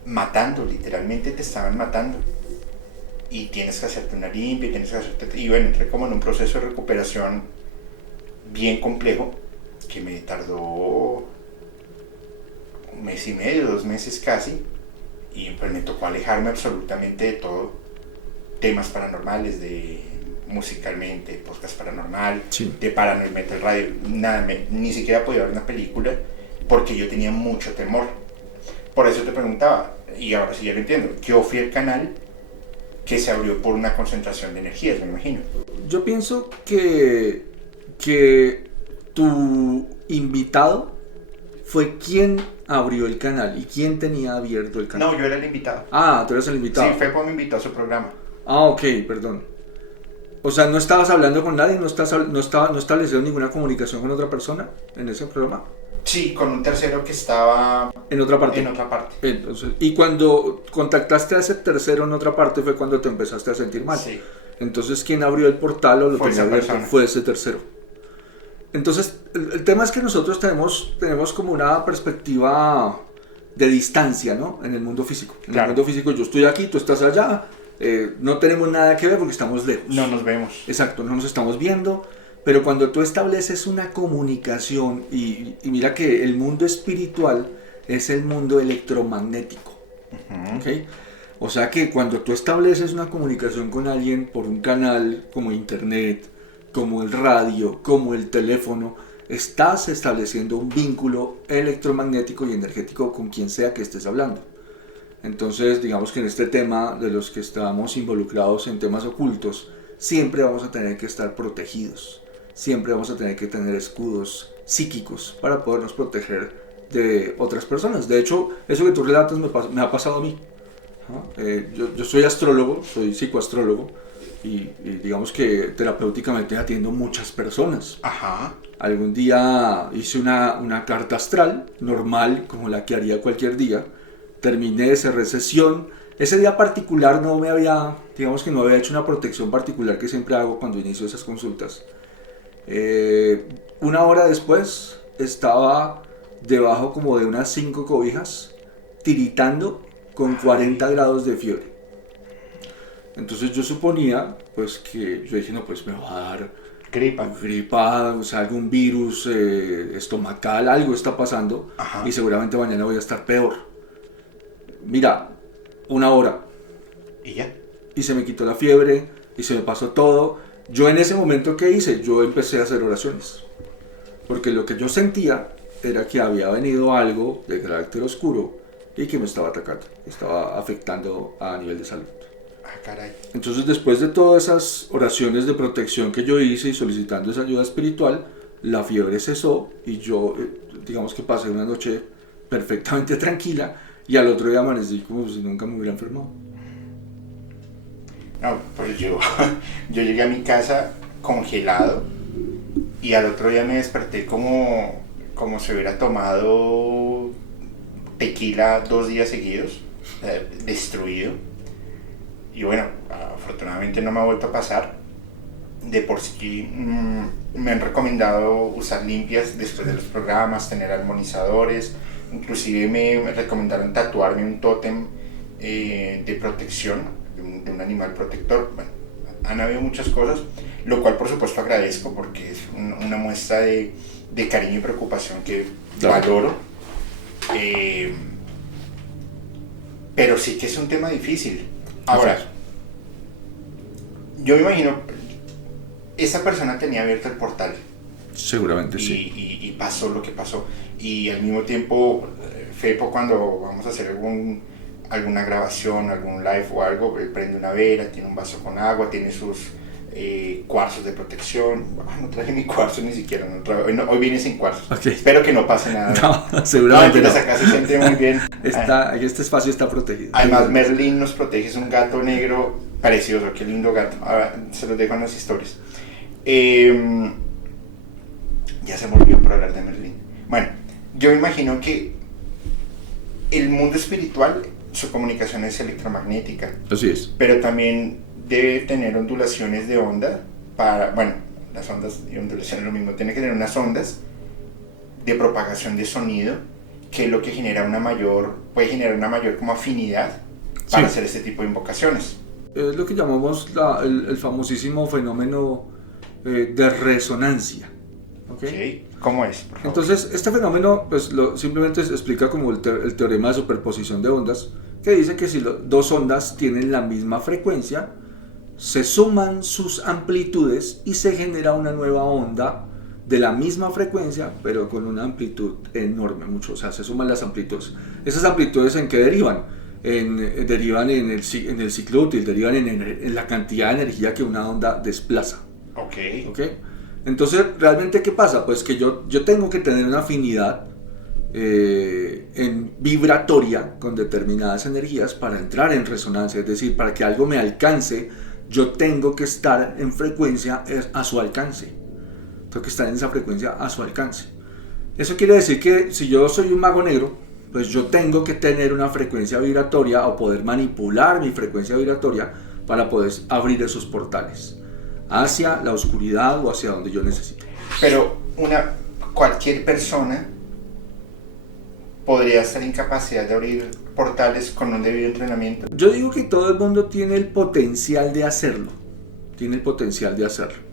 matando, literalmente te estaban matando. Y tienes que hacerte una limpia, y bueno, entré como en un proceso de recuperación bien complejo que me tardó 1 mes y medio, 2 meses casi, y pues me tocó alejarme absolutamente de todo, temas paranormales, de musicalmente, podcast paranormal, Sí. de Paranormal Metal Radio, nada, ni siquiera podía ver una película porque yo tenía mucho temor. Por eso te preguntaba, y ahora sí ya lo entiendo, yo fui el canal que se abrió por una concentración de energías, me imagino. Yo pienso que tu invitado fue quien abrió el canal y quien tenía abierto el canal. No, yo era el invitado. Ah, tú eres el invitado. Sí, Fepo me invitó a su programa. Ah, ok, perdón. O sea, ¿no estabas hablando con nadie? ¿No establecieron ninguna comunicación con otra persona en ese programa? Sí, con un tercero que estaba En otra parte. en otra parte. Entonces, y cuando contactaste a ese tercero en otra parte fue cuando te empezaste a sentir mal. Sí. Entonces, quien abrió el portal o lo Fue tenía esa abierto persona. fue ese tercero. Entonces, el tema es que nosotros tenemos como una perspectiva de distancia, ¿no? En el mundo físico. En Claro. el mundo físico yo estoy aquí, tú estás allá, no tenemos nada que ver porque estamos lejos. No nos vemos. Exacto, no nos estamos viendo, pero cuando tú estableces una comunicación, y mira que el mundo espiritual es el mundo electromagnético, ¿ok? O sea que cuando tú estableces una comunicación con alguien por un canal como internet, como el radio, como el teléfono, estás estableciendo un vínculo electromagnético y energético con quien sea que estés hablando. Entonces, digamos que en este tema de los que estamos involucrados en temas ocultos, siempre vamos a tener que estar protegidos, siempre vamos a tener que tener escudos psíquicos para podernos proteger de otras personas. De hecho, eso que tú relatas me ha pasado a mí. ¿No? Yo soy astrólogo, soy psicoastrólogo y digamos que terapéuticamente atiendo muchas personas. Ajá. Algún día hice una carta astral normal, como la que haría cualquier día. Terminé, cerré sesión. Ese día particular digamos que no había hecho una protección particular que siempre hago cuando inicio esas consultas. Una hora después estaba debajo como de unas 5 cobijas, tiritando con 40 grados de fiebre. Entonces yo suponía, pues que yo dije, no, pues me va a dar gripa, o sea, algún virus estomacal, algo está pasando. Ajá. Y seguramente mañana voy a estar peor. Mira, una hora. ¿Y ya? Y se me quitó la fiebre y se me pasó todo. Yo en ese momento, ¿qué hice? Yo empecé a hacer oraciones. Porque lo que yo sentía era que había venido algo de carácter oscuro y que me estaba atacando, estaba afectando a nivel de salud. Ah, caray. Entonces, después de todas esas oraciones de protección que yo hice y solicitando esa ayuda espiritual, la fiebre cesó y yo, digamos que pasé una noche perfectamente tranquila y al otro día amanecí como si nunca me hubiera enfermado. No, pues yo llegué a mi casa congelado y al otro día me desperté como si hubiera tomado tequila 2 días seguidos, destruido. Y bueno, afortunadamente no me ha vuelto a pasar. De por sí me han recomendado usar limpias después de los programas, tener armonizadores. Inclusive me recomendaron tatuarme un tótem de protección, de un animal protector. Bueno, han habido muchas cosas, lo cual por supuesto agradezco porque es una muestra de cariño y preocupación que valoro. Pero sí que es un tema difícil. Ahora, yo me imagino, esa persona tenía abierto el portal. Seguramente sí. Y pasó lo que pasó. Y al mismo tiempo, Fepo, cuando vamos a hacer alguna grabación, algún live o algo, él prende una vela, tiene un vaso con agua, tiene sus cuarzos de protección. No traje mi cuarzo ni siquiera, hoy vine sin cuarzo. Okay. Espero que no pase nada. No, seguramente no. Acá se siente muy bien. Este espacio está protegido. Además, Merlín nos protege, es un gato negro precioso, qué lindo gato. Ahora se los dejo en las historias. Ya se me olvidó por hablar de Merlín. Bueno, yo me imagino que el mundo espiritual, su comunicación es electromagnética. Así es. Pero también debe tener ondulaciones de onda las ondas y ondulaciones es lo mismo, tiene que tener unas ondas de propagación de sonido que es lo que puede generar una mayor como afinidad para hacer este tipo de invocaciones. Es lo que llamamos el famosísimo fenómeno de resonancia. ¿Okay? ¿Cómo es? Por favor. Entonces, este fenómeno pues, simplemente se explica como el teorema de superposición de ondas, que dice que si dos ondas tienen la misma frecuencia, se suman sus amplitudes y se genera una nueva onda de la misma frecuencia, pero con una amplitud enorme, mucho, o sea, se suman las amplitudes. ¿Esas amplitudes en qué derivan? Derivan en el ciclo útil, derivan en la cantidad de energía que una onda desplaza. Ok. ¿Ok? Entonces, ¿realmente qué pasa? Pues que yo tengo que tener una afinidad en vibratoria con determinadas energías para entrar en resonancia, es decir, para que algo me alcance, yo tengo que estar en frecuencia a su alcance. Tengo que estar en esa frecuencia a su alcance. Eso quiere decir que si yo soy un mago negro, pues yo tengo que tener una frecuencia vibratoria o poder manipular mi frecuencia vibratoria para poder abrir esos portales hacia la oscuridad o hacia donde yo necesite. Pero cualquier persona podría estar en capacidad de abrir portales con un debido entrenamiento. Yo digo que todo el mundo tiene el potencial de hacerlo. Tiene el potencial de hacerlo.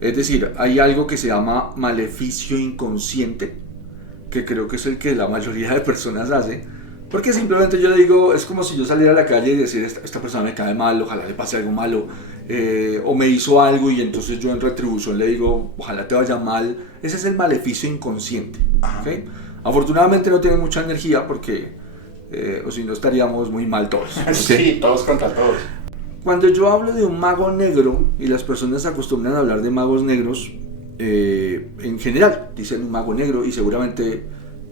Es decir, hay algo que se llama maleficio inconsciente, que creo que es el que la mayoría de personas hace, porque simplemente yo le digo, es como si yo saliera a la calle y decir, esta persona me cae mal, ojalá le pase algo malo, o me hizo algo y entonces yo en retribución le digo, ojalá te vaya mal. Ese es el maleficio inconsciente. ¿Okay? Afortunadamente no tiene mucha energía porque, o si no estaríamos muy mal todos. ¿Okay? Sí, todos contra todos. Cuando yo hablo de un mago negro, y las personas se acostumbran a hablar de magos negros, en general dicen un mago negro y seguramente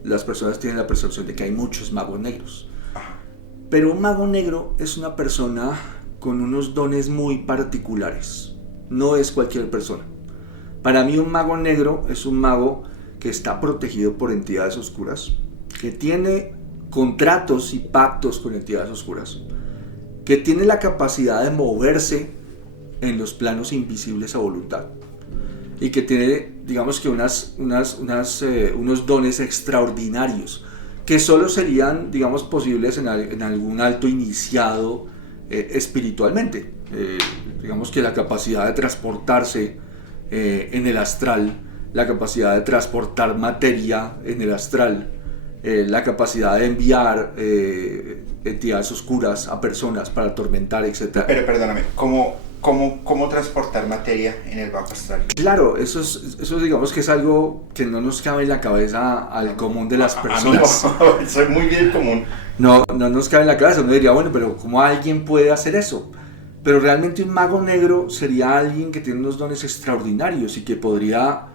las personas tienen la percepción de que hay muchos magos negros. Pero un mago negro es una persona con unos dones muy particulares. No es cualquier persona. Para mí un mago negro es un mago que está protegido por entidades oscuras, que tiene contratos y pactos con entidades oscuras, que tiene la capacidad de moverse en los planos invisibles a voluntad y que tiene, digamos que unos dones extraordinarios que solo serían, digamos, posibles en algún alto iniciado espiritualmente. Digamos que la capacidad de transportarse en el astral, la capacidad de transportar materia en el astral, la capacidad de enviar entidades oscuras a personas para atormentar, etc. Pero perdóname, ¿cómo transportar materia en el bajo astral? Claro, eso digamos que es algo que no nos cabe en la cabeza al común de las personas. A mí, soy muy bien común. No nos cabe en la cabeza. Uno diría, bueno, pero ¿cómo alguien puede hacer eso? Pero realmente un mago negro sería alguien que tiene unos dones extraordinarios y que podría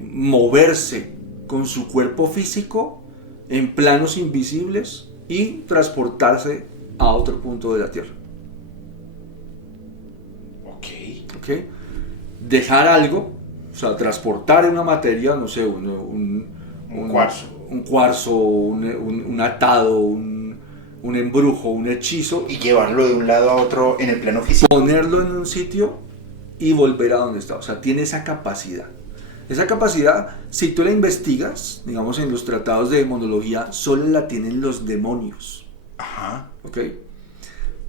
moverse con su cuerpo físico en planos invisibles y transportarse a otro punto de la Tierra. ¿Okay? Dejar algo, o sea, transportar una materia, no sé, un cuarzo, un atado, un embrujo, un hechizo, y llevarlo de un lado a otro en el plano físico, ponerlo en un sitio y volver a donde está. O sea, tiene esa capacidad. Esa capacidad, si tú la investigas, digamos en los tratados de demonología, solo la tienen los demonios. Ajá. ¿Ok?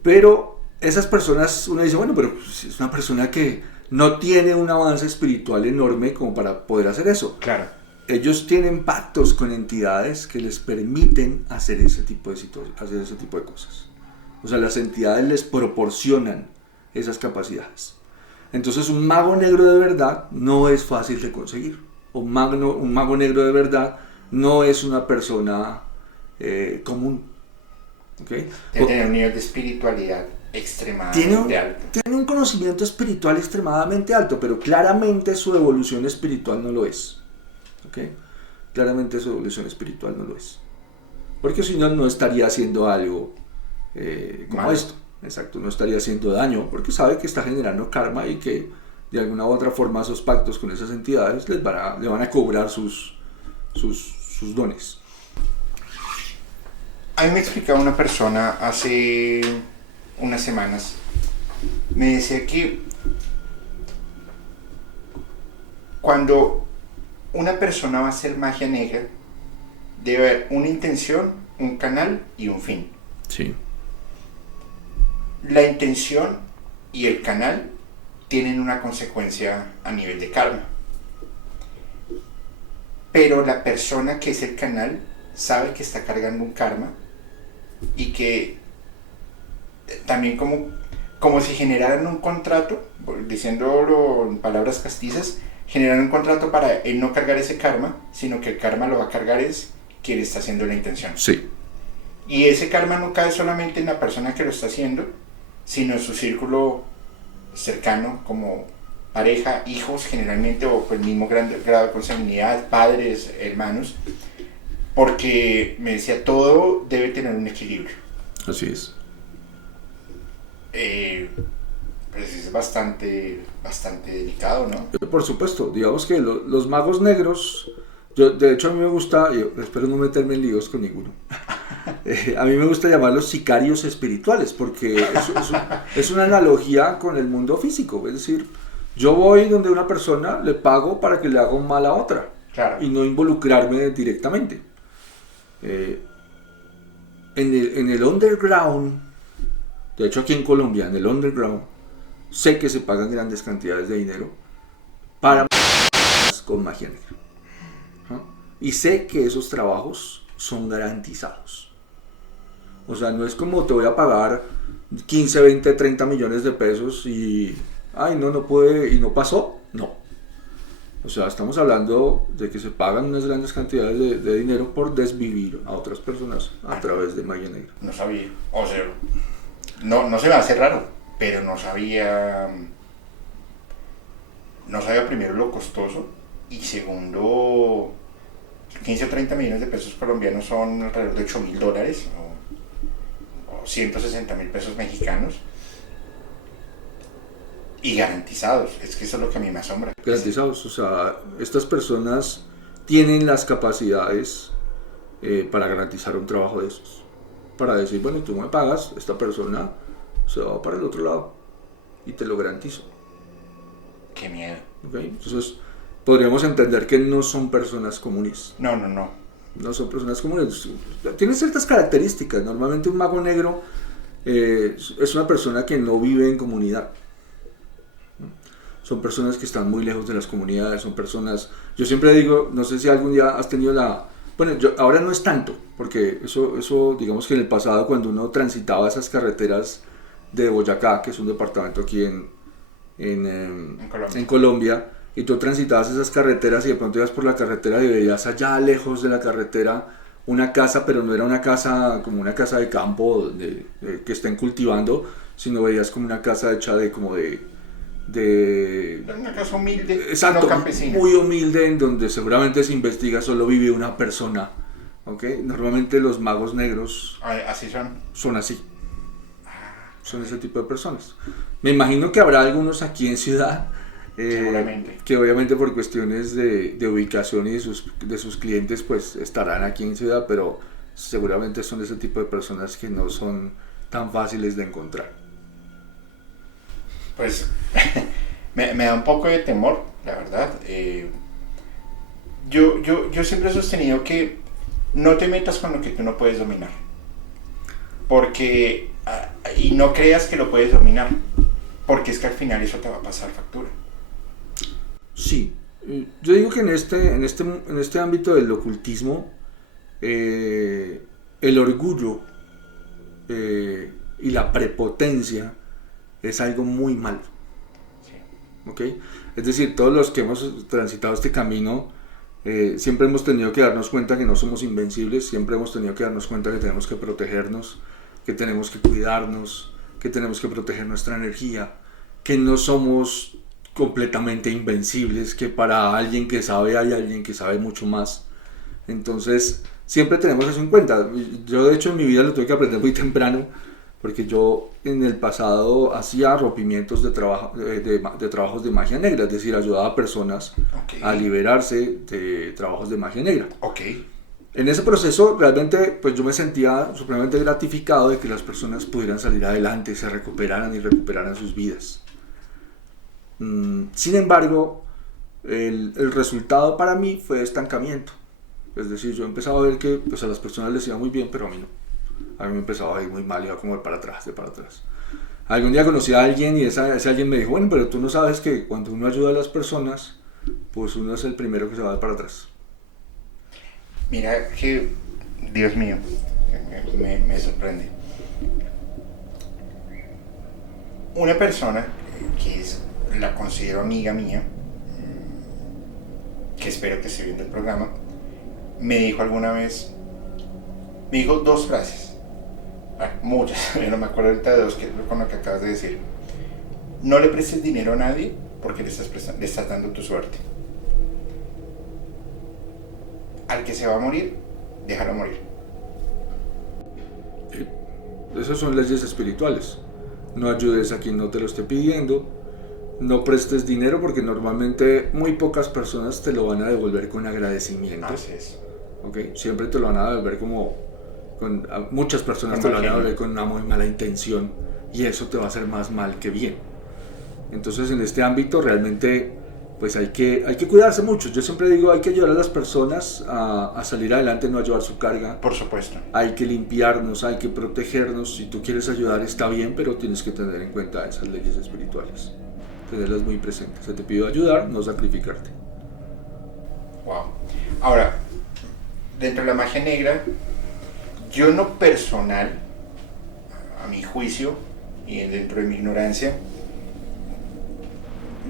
Pero esas personas, uno dice, bueno, pero es una persona que no tiene un avance espiritual enorme como para poder hacer eso. Claro. Ellos tienen pactos con entidades que les permiten hacer ese tipo de cosas. O sea, las entidades les proporcionan esas capacidades. Entonces un mago negro de verdad no es fácil de conseguir. Un mago negro de verdad no es una persona común. ¿Okay? Debe tener un nivel de espiritualidad extremadamente alto. Tiene un conocimiento espiritual extremadamente alto, pero claramente su evolución espiritual no lo es. ¿Okay? Claramente su evolución espiritual no lo es. Porque si no, no estaría haciendo algo como esto. Exacto, no estaría haciendo daño porque sabe que está generando karma y que de alguna u otra forma esos pactos con esas entidades le van a cobrar sus dones. A mí me explicaba una persona hace unas semanas, me decía que cuando una persona va a hacer magia negra debe haber una intención, un canal y un fin. Sí. La intención y el canal tienen una consecuencia a nivel de karma. Pero la persona que es el canal sabe que está cargando un karma y que también como si generaran un contrato, diciéndolo en palabras castizas, generar un contrato para él no cargar ese karma, sino que el karma lo va a cargar es quien está haciendo la intención. Sí. Y ese karma no cae solamente en la persona que lo está haciendo, sino en su círculo cercano, como pareja, hijos generalmente, o el mismo grado de consanguinidad, padres, hermanos, porque me decía, todo debe tener un equilibrio. Así es. Pues es bastante delicado, ¿no? Por supuesto, digamos que los magos negros, de hecho a mí me gusta, espero no meterme en líos con ninguno, a mí me gusta llamarlos sicarios espirituales, porque es una analogía con el mundo físico, es decir, yo voy donde una persona, le pago para que le haga un mal a otra, claro, y no involucrarme directamente. En el underground, de hecho aquí en Colombia, en el underground, sé que se pagan grandes cantidades de dinero para con magia negra. ¿No? Y sé que esos trabajos son garantizados. O sea, no es como te voy a pagar 15, 20, 30 millones de pesos y ay, no puede y no pasó. No. O sea, estamos hablando de que se pagan unas grandes cantidades de dinero por desvivir a otras personas a través de magia negra. No sabía, o sea, no se me hace raro, pero no sabía primero lo costoso y segundo, 15 o 30 millones de pesos colombianos son alrededor de $8,000 o 160,000 pesos mexicanos y garantizados. Es que eso es lo que a mí me asombra. Garantizados, o sea, estas personas tienen las capacidades para garantizar un trabajo de esos. Para decir, bueno, tú me pagas, esta persona se va para el otro lado y te lo garantizo. Qué miedo. ¿Okay? Entonces, podríamos entender que no son personas comunes. No. No son personas comunes. Tienen ciertas características. Normalmente un mago negro es una persona que no vive en comunidad. Son personas que están muy lejos de las comunidades, son personas... Yo siempre digo, no sé si algún día has tenido la... Bueno, ahora no es tanto, porque eso digamos que en el pasado cuando uno transitaba esas carreteras de Boyacá, que es un departamento aquí en Colombia, y tú transitabas esas carreteras y de pronto ibas por la carretera y veías allá lejos de la carretera una casa, pero no era una casa como una casa de campo que estén cultivando, sino veías como una casa hecha de una casa humilde, exacto, no campesina, muy humilde, en donde seguramente se investiga solo vive una persona. ¿Okay? Normalmente los magos negros así son así, son ese tipo de personas. Me imagino que habrá algunos aquí en ciudad seguramente, que obviamente por cuestiones de ubicación y de sus clientes pues estarán aquí en ciudad, pero seguramente son ese tipo de personas que no son tan fáciles de encontrar. Pues me da un poco de temor, la verdad. Yo siempre he sostenido que no te metas con lo que tú no puedes dominar, porque y no creas que lo puedes dominar, porque es que al final eso te va a pasar factura. Sí, yo digo que en este ámbito del ocultismo el orgullo y la prepotencia es algo muy malo. Sí. ¿Okay? Es decir, todos los que hemos transitado este camino siempre hemos tenido que darnos cuenta que no somos invencibles, siempre hemos tenido que darnos cuenta que tenemos que protegernos, que tenemos que cuidarnos, que tenemos que proteger nuestra energía, que no somos completamente invencibles, que para alguien que sabe hay alguien que sabe mucho más. Entonces siempre tenemos eso en cuenta. Yo de hecho en mi vida lo tuve que aprender muy temprano, porque yo en el pasado hacía rompimientos de trabajos de magia negra, es decir, ayudaba a personas a liberarse de trabajos de magia negra. En ese proceso realmente pues yo me sentía supremamente gratificado de que las personas pudieran salir adelante, se recuperaran y recuperaran sus vidas. Sin embargo, el resultado para mí fue estancamiento. Es decir, yo empezaba a ver que pues, a las personas les iba muy bien, pero a mí no. A mí me empezaba a ir muy mal, iba como de para atrás. Algún día conocí a alguien y ese alguien me dijo, bueno, pero tú no sabes que cuando uno ayuda a las personas, pues uno es el primero que se va de para atrás. Mira que, Dios mío, me sorprende. Una persona que la considero amiga mía, que espero que esté viendo el programa, me dijo alguna vez, me dijo dos frases, muchas, yo no me acuerdo ahorita de dos, que es con lo que acabas de decir. No le prestes dinero a nadie porque le estás dando tu suerte. Al que se va a morir, déjalo morir. Esas son leyes espirituales. No ayudes a quien no te lo esté pidiendo. No prestes dinero porque normalmente muy pocas personas te lo van a devolver con agradecimiento. Así es. ¿Okay? Siempre te lo van a devolver muchas personas te lo van a devolver con una muy mala intención, y eso te va a hacer más mal que bien. Entonces en este ámbito realmente pues hay que cuidarse mucho. Yo siempre digo, hay que ayudar a las personas a salir adelante, no a llevar su carga. Por supuesto. Hay que limpiarnos, hay que protegernos. Si tú quieres ayudar está bien, pero tienes que tener en cuenta esas leyes espirituales, tenerlas muy presentes. Se te pidió ayudar, no sacrificarte. Wow. Ahora, dentro de la magia negra, yo en lo personal, a mi juicio y dentro de mi ignorancia,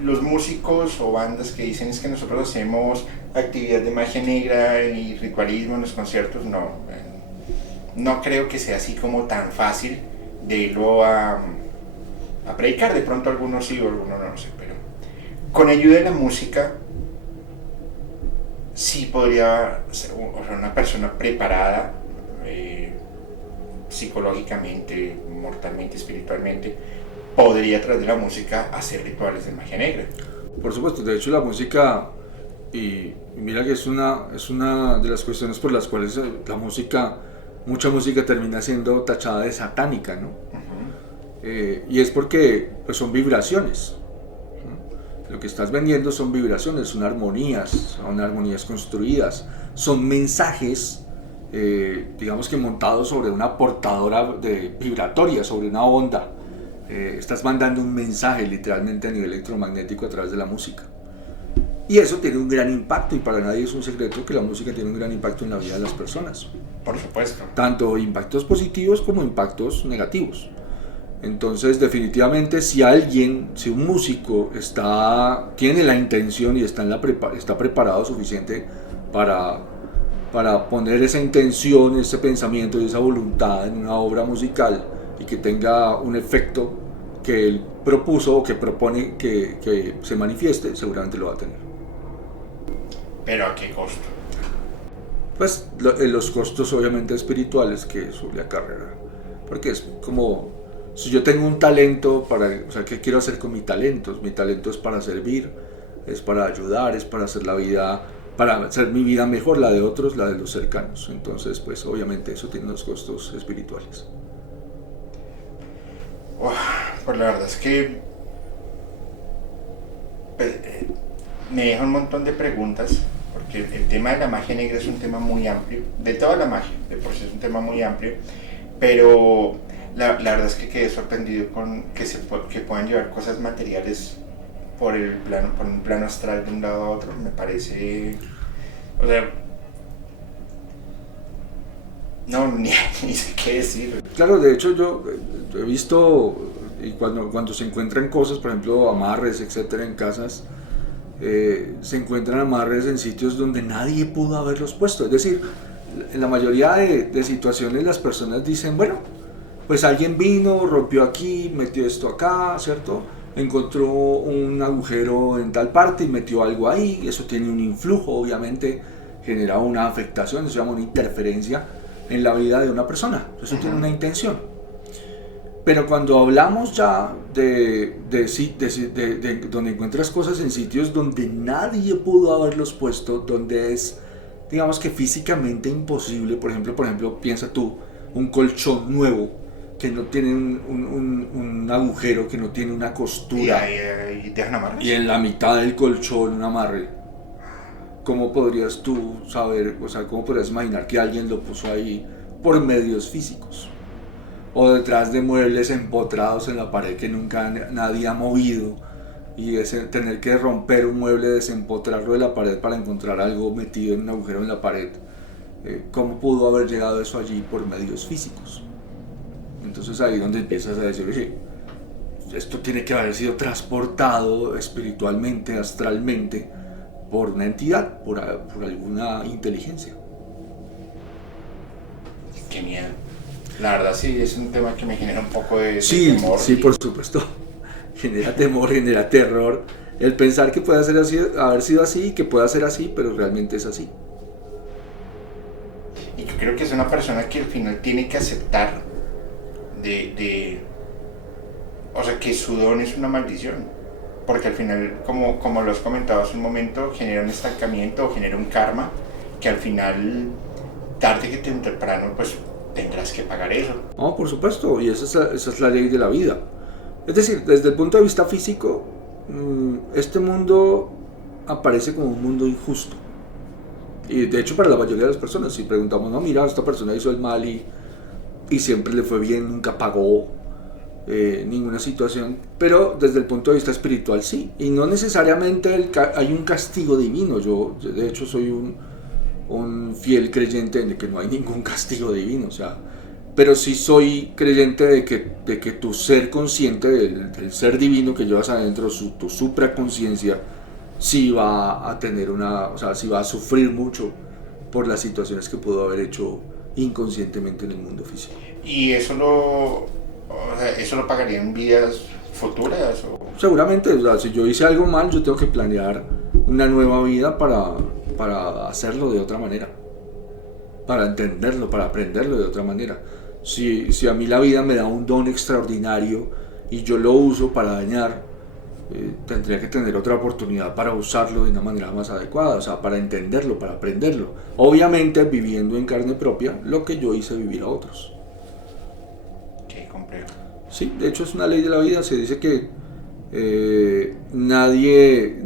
los músicos o bandas que dicen es que nosotros hacemos actividad de magia negra y ritualismo en los conciertos, no creo que sea así como tan fácil de irlo a predicar. De pronto algunos sí o algunos no sé, pero con ayuda de la música sí podría ser una persona preparada psicológicamente, mortalmente, espiritualmente, podría a través de la música hacer rituales de magia negra. Por supuesto, de hecho la música, y mira que es una de las cuestiones por las cuales mucha música termina siendo tachada de satánica, ¿no? Y es porque pues, son vibraciones. Lo que estás vendiendo son vibraciones, son armonías construidas, son mensajes, digamos que montados sobre una portadora vibratoria, sobre una onda. Estás mandando un mensaje literalmente a nivel electromagnético a través de la música. Y eso tiene un gran impacto, y para nadie es un secreto que la música tiene un gran impacto en la vida de las personas. Por supuesto. Tanto impactos positivos como impactos negativos. Entonces, definitivamente, si un músico tiene la intención y está preparado suficiente para poner esa intención, ese pensamiento y esa voluntad en una obra musical y que tenga un efecto que él propuso o que propone que se manifieste, seguramente lo va a tener. ¿Pero a qué costo? Pues los costos obviamente espirituales que suele acarrear. Porque es como, si yo tengo un talento, ¿qué quiero hacer con mi talento? Mi talento es para servir, es para ayudar, es para hacer mi vida mejor, la de otros, la de los cercanos. Entonces, pues obviamente eso tiene unos costos espirituales. Pues la verdad es que me deja un montón de preguntas, porque el tema de la magia negra es un tema muy amplio, de toda la magia, de por sí es un tema muy amplio, pero la verdad es que quedé sorprendido con que puedan llevar cosas materiales por un plano astral de un lado a otro. Me parece, o sea, no, ni sé qué decir. Claro, de hecho yo he visto, y cuando se encuentran cosas, por ejemplo amarres, etcétera, en casas, se encuentran amarres en sitios donde nadie pudo haberlos puesto. Es decir, en la mayoría de situaciones las personas dicen, bueno, pues alguien vino, rompió aquí, metió esto acá, ¿cierto? Encontró un agujero en tal parte y metió algo ahí. Eso tiene un influjo, obviamente, genera una afectación, se llama una interferencia en la vida de una persona. Eso tiene una intención. Pero cuando hablamos ya de donde encuentras cosas en sitios donde nadie pudo haberlos puesto, donde es, digamos que físicamente imposible, por ejemplo, piensa tú, un colchón nuevo que no tiene un agujero, que no tiene una costura, y dejan amarres, y en la mitad del colchón un amarre. ¿Cómo podrías tú saber, cómo podrías imaginar que alguien lo puso ahí por medios físicos? O detrás de muebles empotrados en la pared que nunca nadie ha movido, y tener que romper un mueble, desempotrarlo de la pared para encontrar algo metido en un agujero en la pared. ¿Cómo pudo haber llegado eso allí por medios físicos? Entonces ahí es donde empiezas a decir, oye, esto tiene que haber sido transportado espiritualmente, astralmente, por una entidad, por alguna inteligencia. Qué miedo. La verdad sí, es un tema que me genera un poco de temor. Sí, y... por supuesto. Genera temor, genera terror. El pensar que puede ser así, haber sido así, que pueda ser así, pero realmente es así. Y yo creo que es una persona que al final tiene que aceptar o sea, que su don es una maldición. Porque al final, como lo has comentado hace un momento, genera un estancamiento, genera un karma, que al final, tarde que temprano, pues tendrás que pagar eso. No, por supuesto, y esa es la ley de la vida. Es decir, desde el punto de vista físico, este mundo aparece como un mundo injusto. Y de hecho para la mayoría de las personas, si preguntamos, no, mira, esta persona hizo el mal y siempre le fue bien, nunca pagó ninguna situación, pero desde el punto de vista espiritual sí, y no necesariamente hay un castigo divino. Yo de hecho soy un fiel creyente de que no hay ningún castigo divino, o sea, pero sí soy creyente de que tu ser consciente, del ser divino que llevas adentro, tu supraconciencia, sí va a tener o sea, sí va a sufrir mucho por las situaciones que pudo haber hecho inconscientemente en el mundo físico. ¿Y eso lo pagaría en vidas futuras? ¿O? Seguramente, o sea, si yo hice algo mal, yo tengo que planear una nueva vida para hacerlo de otra manera, para entenderlo, para aprenderlo de otra manera. Si a mí la vida me da un don extraordinario y yo lo uso para dañar, tendría que tener otra oportunidad para usarlo de una manera más adecuada, o sea, para entenderlo, para aprenderlo. Obviamente viviendo en carne propia lo que yo hice vivir a otros. Qué complejo. Sí, de hecho es una ley de la vida. Se dice que nadie,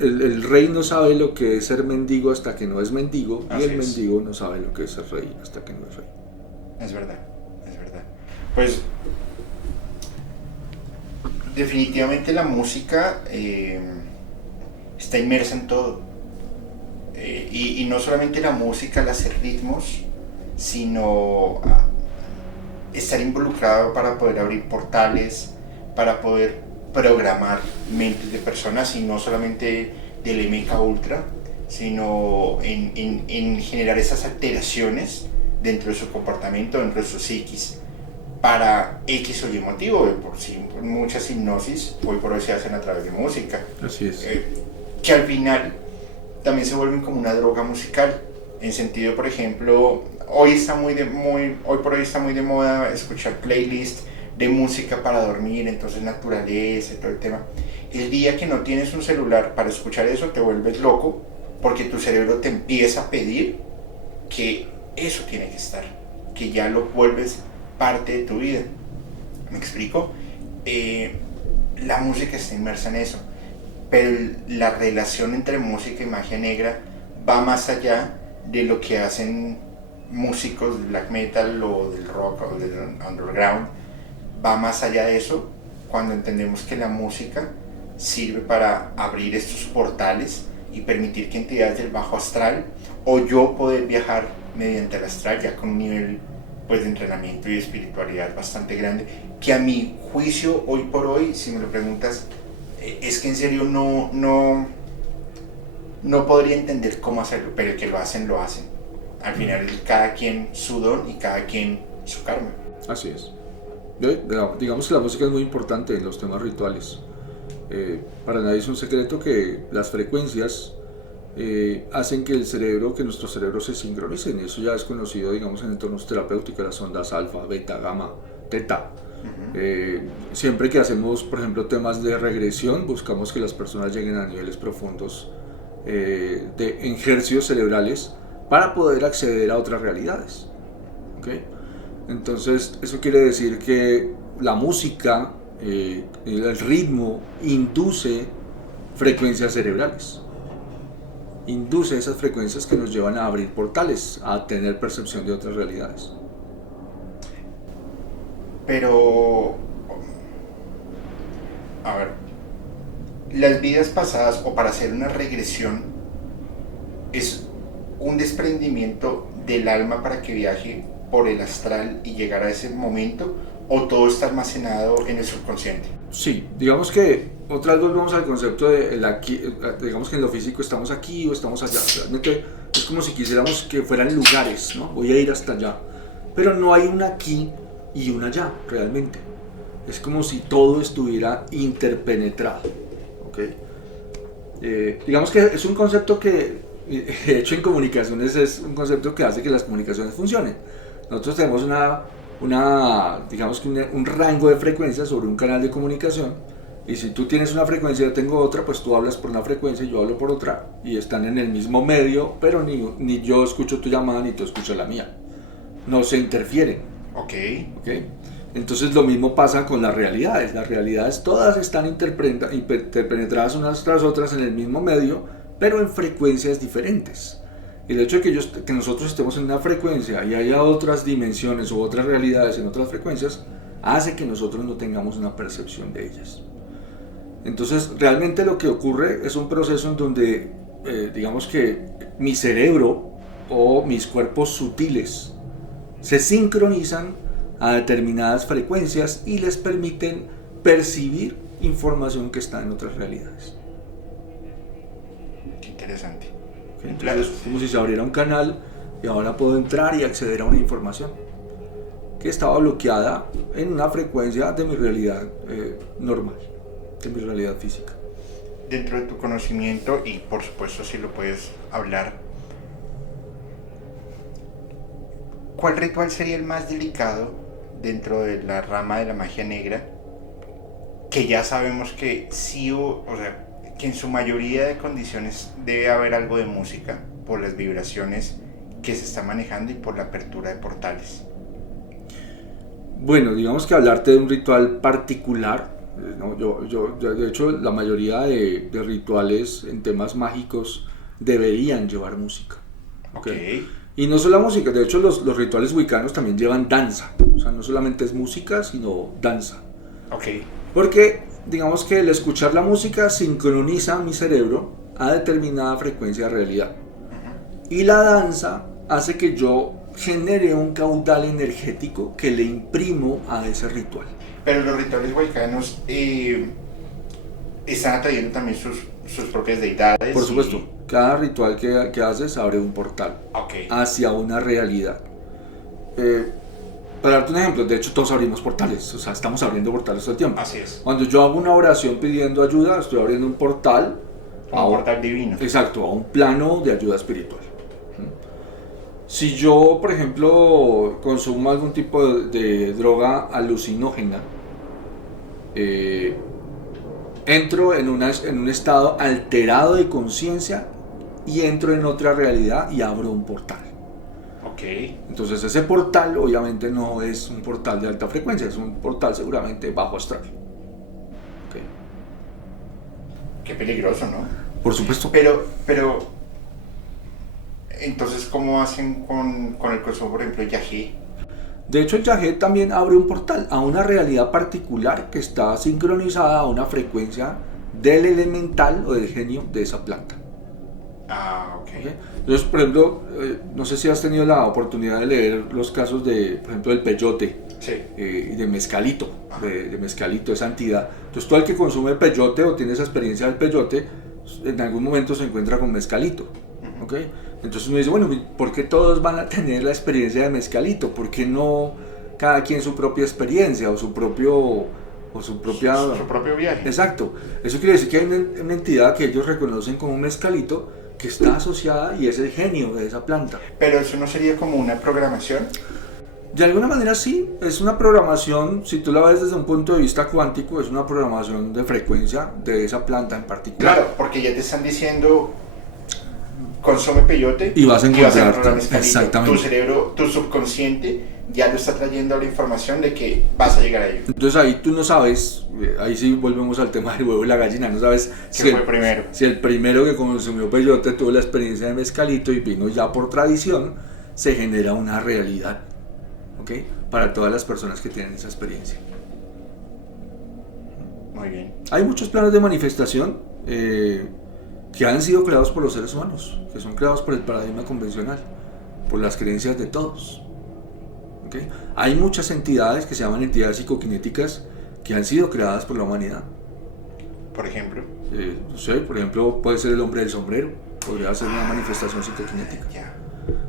el rey no sabe lo que es ser mendigo hasta que no es mendigo, y el mendigo no sabe lo que es ser rey hasta que no es rey. Es verdad, es verdad. Pues definitivamente la música está inmersa en todo. Y no solamente la música, el hacer ritmos, sino estar involucrado para poder abrir portales, para poder programar mentes de personas, y no solamente del MK Ultra, sino en generar esas alteraciones dentro de su comportamiento, dentro de su psiquis, para X o Y motivo. Por sí, muchas hipnosis hoy por hoy se hacen a través de música. Así es. Que al final también se vuelven como una droga musical, en sentido, por ejemplo, hoy por hoy está muy de moda escuchar playlists de música para dormir, entonces naturaleza y todo el tema. El día que no tienes un celular para escuchar eso, te vuelves loco, porque tu cerebro te empieza a pedir que eso tiene que estar, que ya lo vuelves parte de tu vida. ¿Me explico? La música está inmersa en eso, pero la relación entre música y magia negra va más allá de lo que hacen músicos de black metal o del rock o del underground. Va más allá de eso cuando entendemos que la música sirve para abrir estos portales y permitir que entidades del bajo astral, o yo poder viajar mediante el astral ya con un nivel pues de entrenamiento y de espiritualidad bastante grande, que a mi juicio hoy por hoy, si me lo preguntas, es que en serio no podría entender cómo hacerlo, pero el que lo hacen, lo hacen. Al final cada quien su don y cada quien su karma. Así es. Digamos que la música es muy importante en los temas rituales. Para nadie es un secreto que las frecuencias hacen que nuestro cerebro se sincronicen. Eso ya es conocido, digamos, en entornos terapéuticos, las ondas alfa, beta, gamma, teta. Siempre que hacemos, por ejemplo, temas de regresión, buscamos que las personas lleguen a niveles profundos de ejercicios cerebrales para poder acceder a otras realidades. ¿Okay? Entonces, eso quiere decir que la música, el ritmo, induce frecuencias cerebrales. Induce esas frecuencias que nos llevan a abrir portales, a tener percepción de otras realidades. Pero, a ver, las vidas pasadas, o para hacer una regresión, es un desprendimiento del alma para que viaje por el astral y llegar a ese momento, o todo está almacenado en el subconsciente? Sí, digamos que otra vez volvemos al concepto de el aquí, digamos que en lo físico estamos aquí o estamos allá. Realmente es como si quisiéramos que fueran lugares, ¿no? Voy a ir hasta allá. Pero no hay un aquí y un allá, realmente. Es como si todo estuviera interpenetrado, ¿ok? Digamos que es un concepto que, de hecho, en comunicaciones es un concepto que hace que las comunicaciones funcionen. Nosotros tenemos digamos que un rango de frecuencias sobre un canal de comunicación, y si tú tienes una frecuencia y yo tengo otra, pues tú hablas por una frecuencia y yo hablo por otra, y están en el mismo medio, pero ni yo escucho tu llamada ni tú escuchas la mía. No se interfieren. Ok. Entonces lo mismo pasa con las realidades. Las realidades todas están interpenetradas unas tras otras en el mismo medio, pero en frecuencias diferentes. Y el hecho de que nosotros estemos en una frecuencia y haya otras dimensiones o otras realidades en otras frecuencias, hace que nosotros no tengamos una percepción de ellas. Entonces realmente lo que ocurre es un proceso en donde, digamos que mi cerebro o mis cuerpos sutiles se sincronizan a determinadas frecuencias y les permiten percibir información que está en otras realidades. Qué interesante. Entonces es como si se abriera un canal y ahora puedo entrar y acceder a una información que estaba bloqueada en una frecuencia de mi realidad normal, de mi realidad física. Dentro de tu conocimiento, y por supuesto si lo puedes hablar, ¿cuál ritual sería el más delicado dentro de la rama de la magia negra? Que ya sabemos que sí, o sea, que en su mayoría de condiciones debe haber algo de música por las vibraciones que se está manejando y por la apertura de portales. Bueno, digamos que hablarte de un ritual particular, ¿no? Yo de hecho, la mayoría de rituales en temas mágicos deberían llevar música. ¿Okay? Y no solo música, de hecho los rituales wiccanos también llevan danza. O sea, no solamente es música, sino danza. Okay. Porque digamos que el escuchar la música sincroniza mi cerebro a determinada frecuencia de realidad. Y la danza hace que yo genere un caudal energético que le imprimo a ese ritual. Pero los rituales wiccanos están atrayendo también sus propias deidades. Por supuesto, cada ritual que haces abre un portal hacia una realidad. Para darte un ejemplo, de hecho todos abrimos portales, o sea, estamos abriendo portales todo el tiempo. Así es. Cuando yo hago una oración pidiendo ayuda, estoy abriendo un portal. Un portal divino. Exacto, a un plano de ayuda espiritual. Si yo, por ejemplo, consumo algún tipo de droga alucinógena, entro en un estado alterado de conciencia y entro en otra realidad y abro un portal. Entonces ese portal obviamente no es un portal de alta frecuencia, es un portal seguramente bajo astral. Qué peligroso, ¿no? Por supuesto. Pero entonces, ¿cómo hacen con el consumo, por ejemplo, el yagé? De hecho, el yagé también abre un portal a una realidad particular que está sincronizada a una frecuencia del elemental o del genio de esa planta. ¿Okay? Entonces, por ejemplo, no sé si has tenido la oportunidad de leer los casos de, por ejemplo, del peyote. Sí. Y de mezcalito, de mezcalito, esa entidad. Entonces, todo el que consume peyote o tiene esa experiencia del peyote, en algún momento se encuentra con mezcalito. ¿Okay? Entonces uno dice, bueno, ¿por qué todos van a tener la experiencia de mezcalito? ¿Por qué no cada quien su propia experiencia o su propio viaje? Exacto. Eso quiere decir que hay una entidad que ellos reconocen como un mezcalito que está asociada y es el genio de esa planta. Pero eso no sería como una programación. De alguna manera sí, es una programación, si tú la ves desde un punto de vista cuántico, es una programación de frecuencia de esa planta en particular. Claro, porque ya te están diciendo, consume peyote y vas a encontrar exactamente. Tu cerebro, tu subconsciente ya lo está trayendo a la información de que vas a llegar a ello. Entonces ahí tú no sabes, ahí sí volvemos al tema del huevo y la gallina, no sabes si el primero que consumió peyote tuvo la experiencia de mezcalito y vino ya por tradición, se genera una realidad, ¿ok? Para todas las personas que tienen esa experiencia. Muy bien. Hay muchos planos de manifestación que han sido creados por los seres humanos, que son creados por el paradigma convencional, por las creencias de todos. ¿okay? Hay muchas entidades que se llaman entidades psicoquinéticas que han sido creadas por la humanidad. Por ejemplo. No sé, por ejemplo, puede ser el hombre del sombrero, podría ser una manifestación psicoquinética. Ya.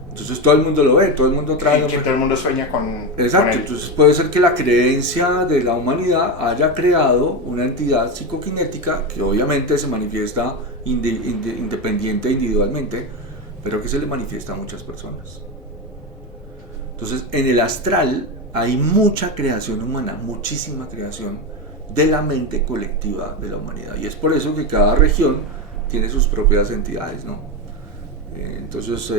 Entonces todo el mundo lo ve, todo el mundo trae... Que todo el mundo sueña con... Exacto, con él. entonces puede ser que la creencia de la humanidad haya creado una entidad psicoquinética que obviamente se manifiesta independiente individualmente, pero que se le manifiesta a muchas personas. Entonces en el astral hay mucha creación humana, muchísima creación de la mente colectiva de la humanidad, y es por eso que cada región tiene sus propias entidades, ¿no? Entonces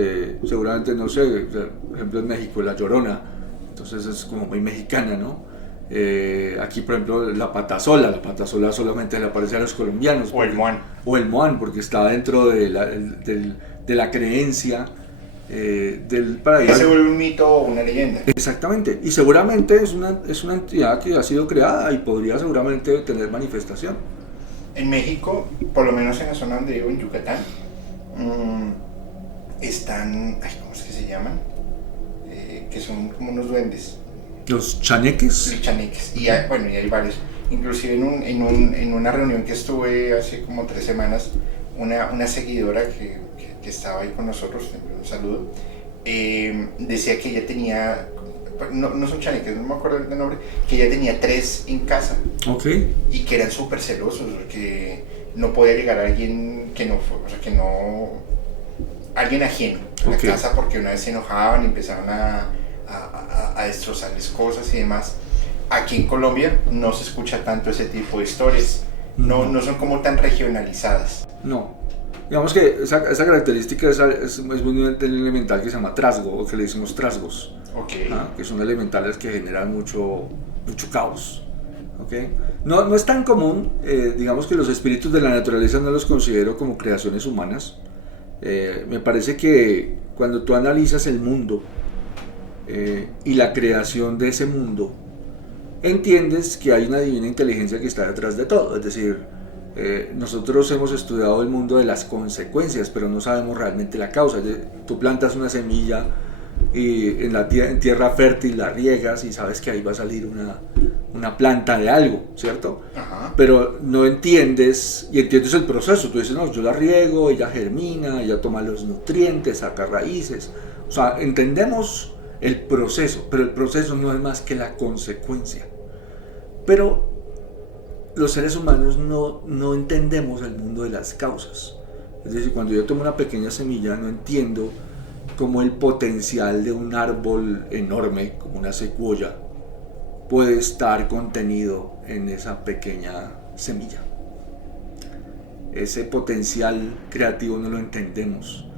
seguramente, no sé, por ejemplo en México La Llorona, entonces es como muy mexicana, ¿no? Aquí por ejemplo la patasola solamente le aparece a los colombianos. O el moán. O el moán, porque está dentro de la creencia del paraíso. Que se vuelve un mito o una leyenda. Exactamente, y seguramente es una entidad que ha sido creada y podría seguramente tener manifestación. En México, por lo menos en la zona donde vivo, en Yucatán, están, ¿cómo es que se llaman? Que son como unos duendes. Los chaneques. Los chaneques. Y hay, bueno, y hay varios. Inclusive en una reunión que estuve hace como 3 semanas, una seguidora que estaba ahí con nosotros, un saludo, decía que ella tenía, no son chaneques, no me acuerdo del nombre, que ella tenía 3 en casa. Ok. Y que eran súper celosos, que no podía llegar alguien que no fue, o sea, que no, alguien ajeno a la casa, porque una vez se enojaban y empezaron a destrozarles cosas y demás. Aquí en Colombia no se escucha tanto ese tipo de historias, no son como tan regionalizadas. No, digamos que esa característica es muy elemental, que se llama trasgo, o que le decimos trasgos, que son elementales que generan mucho caos. ¿Okay? No es tan común, digamos que los espíritus de la naturaleza no los considero como creaciones humanas. Me parece que cuando tú analizas el mundo y la creación de ese mundo, entiendes que hay una divina inteligencia que está detrás de todo. Es decir, nosotros hemos estudiado el mundo de las consecuencias, pero no sabemos realmente la causa. Tú plantas una semilla y en tierra fértil la riegas y sabes que ahí va a salir una planta de algo, ¿cierto? Ajá. Pero no entiendes, y entiendes el proceso. Tú dices, no, yo la riego, ella germina, ella toma los nutrientes, saca raíces. O sea, entendemos el proceso, pero el proceso no es más que la consecuencia. Pero los seres humanos no entendemos el mundo de las causas. Es decir, cuando yo tomo una pequeña semilla, no entiendo cómo el potencial de un árbol enorme, como una secuoya, puede estar contenido en esa pequeña semilla. Ese potencial creativo no lo entendemos.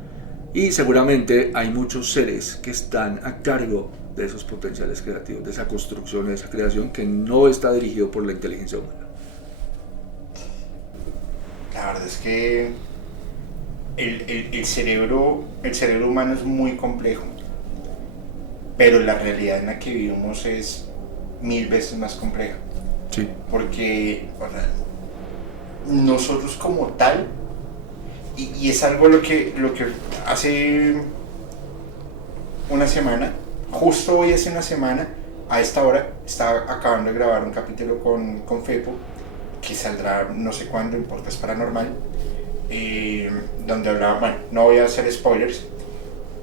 Y seguramente hay muchos seres que están a cargo de esos potenciales creativos, de esa construcción, de esa creación, que no está dirigido por la inteligencia humana. La verdad es que el cerebro humano es muy complejo, pero la realidad en la que vivimos es 1000 veces más compleja. Sí. Porque, o sea, nosotros como tal, y es algo lo que hace una semana, justo hoy hace una semana, a esta hora, estaba acabando de grabar un capítulo con Fepo, que saldrá no sé cuándo en Podcast Paranormal, donde hablaba, bueno, no voy a hacer spoilers,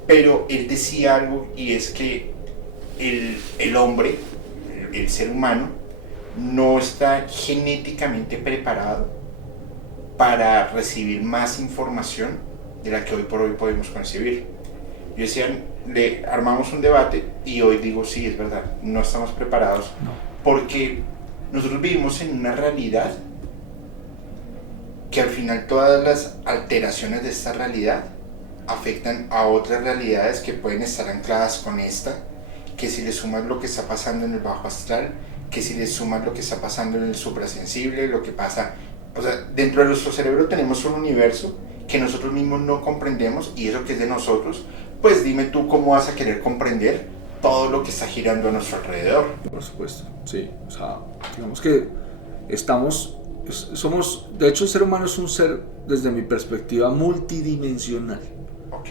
pero él decía algo, y es que el hombre, el ser humano, no está genéticamente preparado para recibir más información de la que hoy por hoy podemos concebir. Yo decía, le armamos un debate y hoy digo, sí, es verdad, no estamos preparados, porque nosotros vivimos en una realidad que al final todas las alteraciones de esta realidad afectan a otras realidades que pueden estar ancladas con esta, que si le sumas lo que está pasando en el bajo astral, que si le sumas lo que está pasando en el suprasensible, lo que pasa, o sea, dentro de nuestro cerebro tenemos un universo que nosotros mismos no comprendemos, y eso que es de nosotros, pues dime tú cómo vas a querer comprender todo lo que está girando a nuestro alrededor. Por supuesto, sí, o sea, digamos que somos, de hecho el ser humano es un ser, desde mi perspectiva, multidimensional. Ok.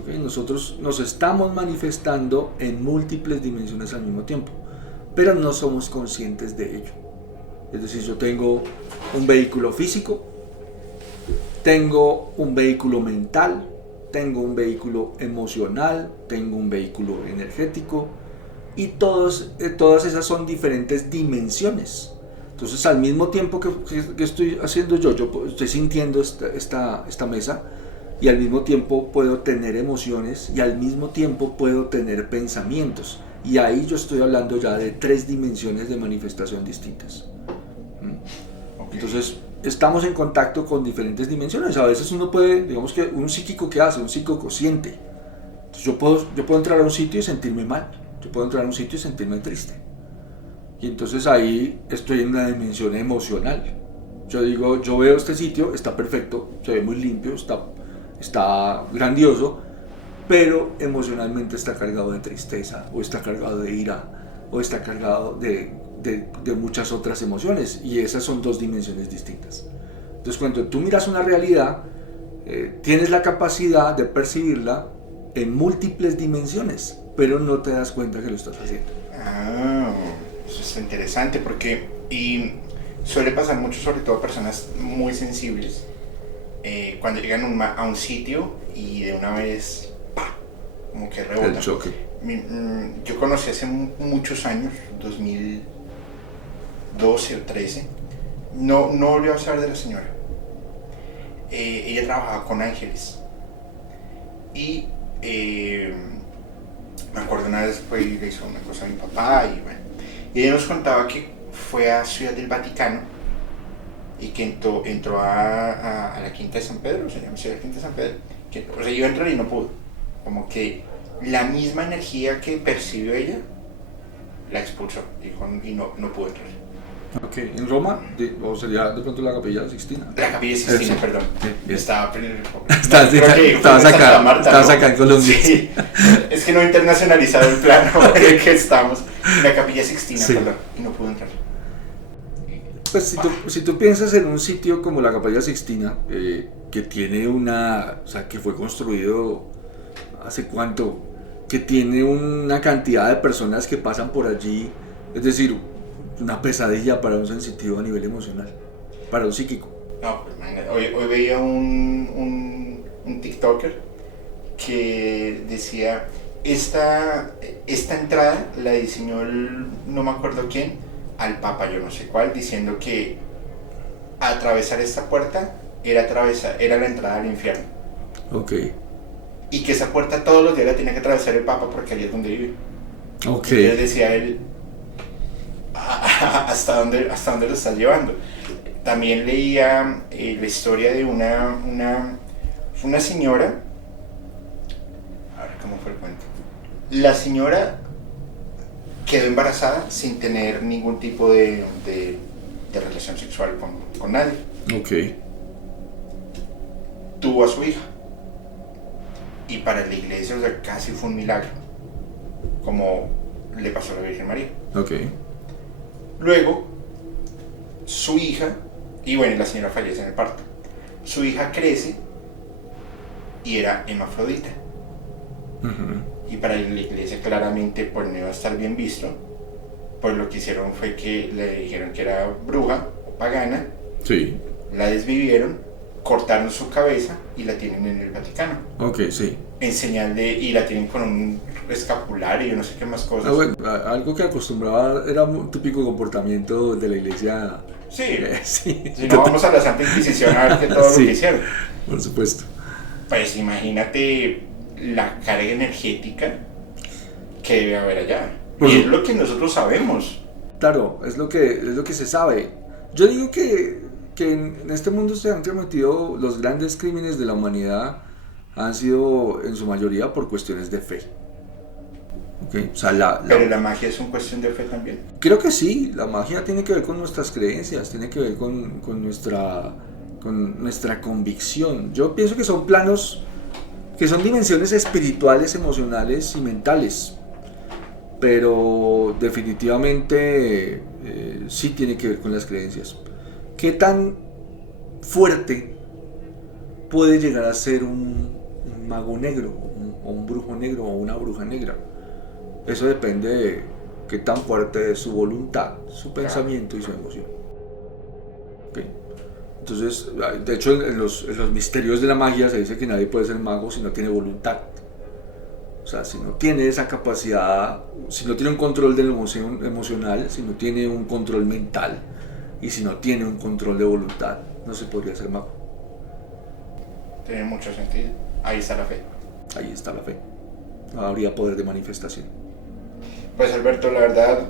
¿Ok? Nosotros nos estamos manifestando en múltiples dimensiones al mismo tiempo, pero no somos conscientes de ello. Es decir, yo tengo un vehículo físico, tengo un vehículo mental, tengo un vehículo emocional, tengo un vehículo energético, y todas esas son diferentes dimensiones. Entonces, al mismo tiempo que estoy haciendo yo estoy sintiendo esta mesa, y al mismo tiempo puedo tener emociones, y al mismo tiempo puedo tener pensamientos, y ahí yo estoy hablando ya de 3 dimensiones de manifestación distintas. Okay. Entonces estamos en contacto con diferentes dimensiones. A veces uno puede, digamos que un psíquico, ¿qué hace? Un psíquico siente. Entonces yo puedo entrar a un sitio y sentirme mal, yo puedo entrar a un sitio y sentirme triste, y entonces ahí estoy en una dimensión emocional. Yo digo, yo veo este sitio, está perfecto, se ve muy limpio, está grandioso, pero emocionalmente está cargado de tristeza, o está cargado de ira, o está cargado de muchas otras emociones, y esas son 2 dimensiones distintas. Entonces, cuando tú miras una realidad, tienes la capacidad de percibirla en múltiples dimensiones, pero no te das cuenta que lo estás haciendo. Eso es interesante porque suele pasar mucho, sobre todo a personas muy sensibles, cuando llegan a un sitio y de una vez, ¡pah!, como que rebota. El choque. Yo conocí hace muchos años, 2012 o 13, no volvió a saber de la señora. Ella trabajaba con ángeles y me acuerdo una vez le hizo una cosa a mi papá y bueno, y ella nos contaba que fue a Ciudad del Vaticano y que entró a la Quinta de San Pedro, se llama Ciudad Quinta de San Pedro, o sea, iba a entrar y no pudo, como que la misma energía que percibió ella la expulsó, dijo, y no pudo entrar. Ok, en Roma, o sería de pronto la Capilla Sixtina. La Capilla Sixtina, perdón. Sí, estaba acá en Colombia. Sí. Es que no he internacionalizado el plano en el que estamos. La Capilla Sixtina, sí. Perdón, y no pudo entrar. Pues si tú piensas en un sitio como la Capilla Sixtina, que tiene o sea, que fue construido hace cuánto, que tiene una cantidad de personas que pasan por allí, es decir, una pesadilla para un sensitivo a nivel emocional, para un psíquico. No, pues imagínate, hoy veía un TikToker que decía, esta entrada la diseñó no me acuerdo quién, al Papa yo no sé cuál, diciendo que atravesar esta puerta era la entrada al infierno. Ok. Y que esa puerta todos los días la tenía que atravesar el Papa porque allí es donde vive. Ok. Entonces decía él, hasta dónde lo estás llevando. También leía la historia de una señora. A ver cómo fue el cuento. La señora quedó embarazada sin tener ningún tipo de relación sexual con nadie. Ok. Tuvo a su hija y para la iglesia, o sea, casi fue un milagro, como le pasó a la Virgen María. Ok. Luego, su hija, y bueno, la señora fallece en el parto. Su hija crece y era hermafrodita. Uh-huh. Y para la iglesia claramente pues no iba a estar bien visto. Pues lo que hicieron fue que le dijeron que era bruja o pagana. Sí. La desvivieron, cortaron su cabeza y la tienen en el Vaticano. Ok, sí. En señal y la tienen con un escapulario y no sé qué más cosas. Bueno, algo que acostumbraba, era un típico comportamiento de la iglesia. Sí. Sí. Si no, vamos a la Santa Inquisición a ver que todo sí, lo que hicieron. Por supuesto. Pues imagínate la carga energética que debe haber allá. Y es lo que nosotros sabemos. Claro, es lo que se sabe. Yo digo que en este mundo se han cometido los grandes crímenes de la humanidad, han sido en su mayoría por cuestiones de fe. Okay. O sea, pero la magia es una cuestión de fe también. Creo que sí, la magia tiene que ver con nuestras creencias, tiene que ver con nuestra convicción. Yo pienso que son planos, que son dimensiones espirituales, emocionales y mentales, pero definitivamente sí tiene que ver con las creencias. ¿Qué tan fuerte puede llegar a ser un un mago negro, o un brujo negro, o una bruja negra. Eso depende de qué tan fuerte es su voluntad, su pensamiento y su emoción. ¿Okay? Entonces, de hecho, en los misterios de la magia se dice que nadie puede ser mago si no tiene voluntad. O sea, si no tiene esa capacidad, si no tiene un control de la emoción emocional, si no tiene un control mental y si no tiene un control de voluntad, no se podría ser mago. Tiene mucho sentido. Ahí está la fe. Ahí está la fe. No habría poder de manifestación. Pues Alberto, la verdad,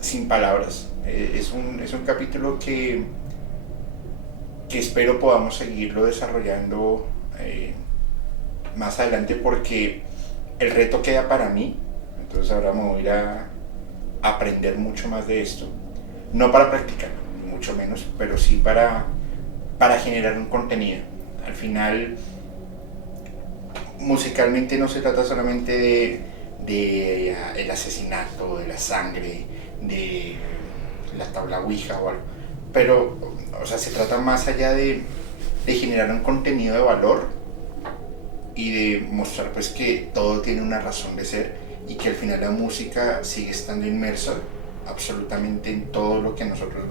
sin palabras. Es un capítulo que espero podamos seguirlo desarrollando más adelante, porque el reto queda para mí. Entonces ahora me voy a ir a aprender mucho más de esto. No para practicar, ni mucho menos, pero sí para generar un contenido. Al final, musicalmente no se trata solamente de el asesinato, de la sangre, de la tabla Ouija o algo, pero, o sea, se trata más allá de generar un contenido de valor y de mostrar pues que todo tiene una razón de ser y que al final la música sigue estando inmersa absolutamente en todo lo que nosotros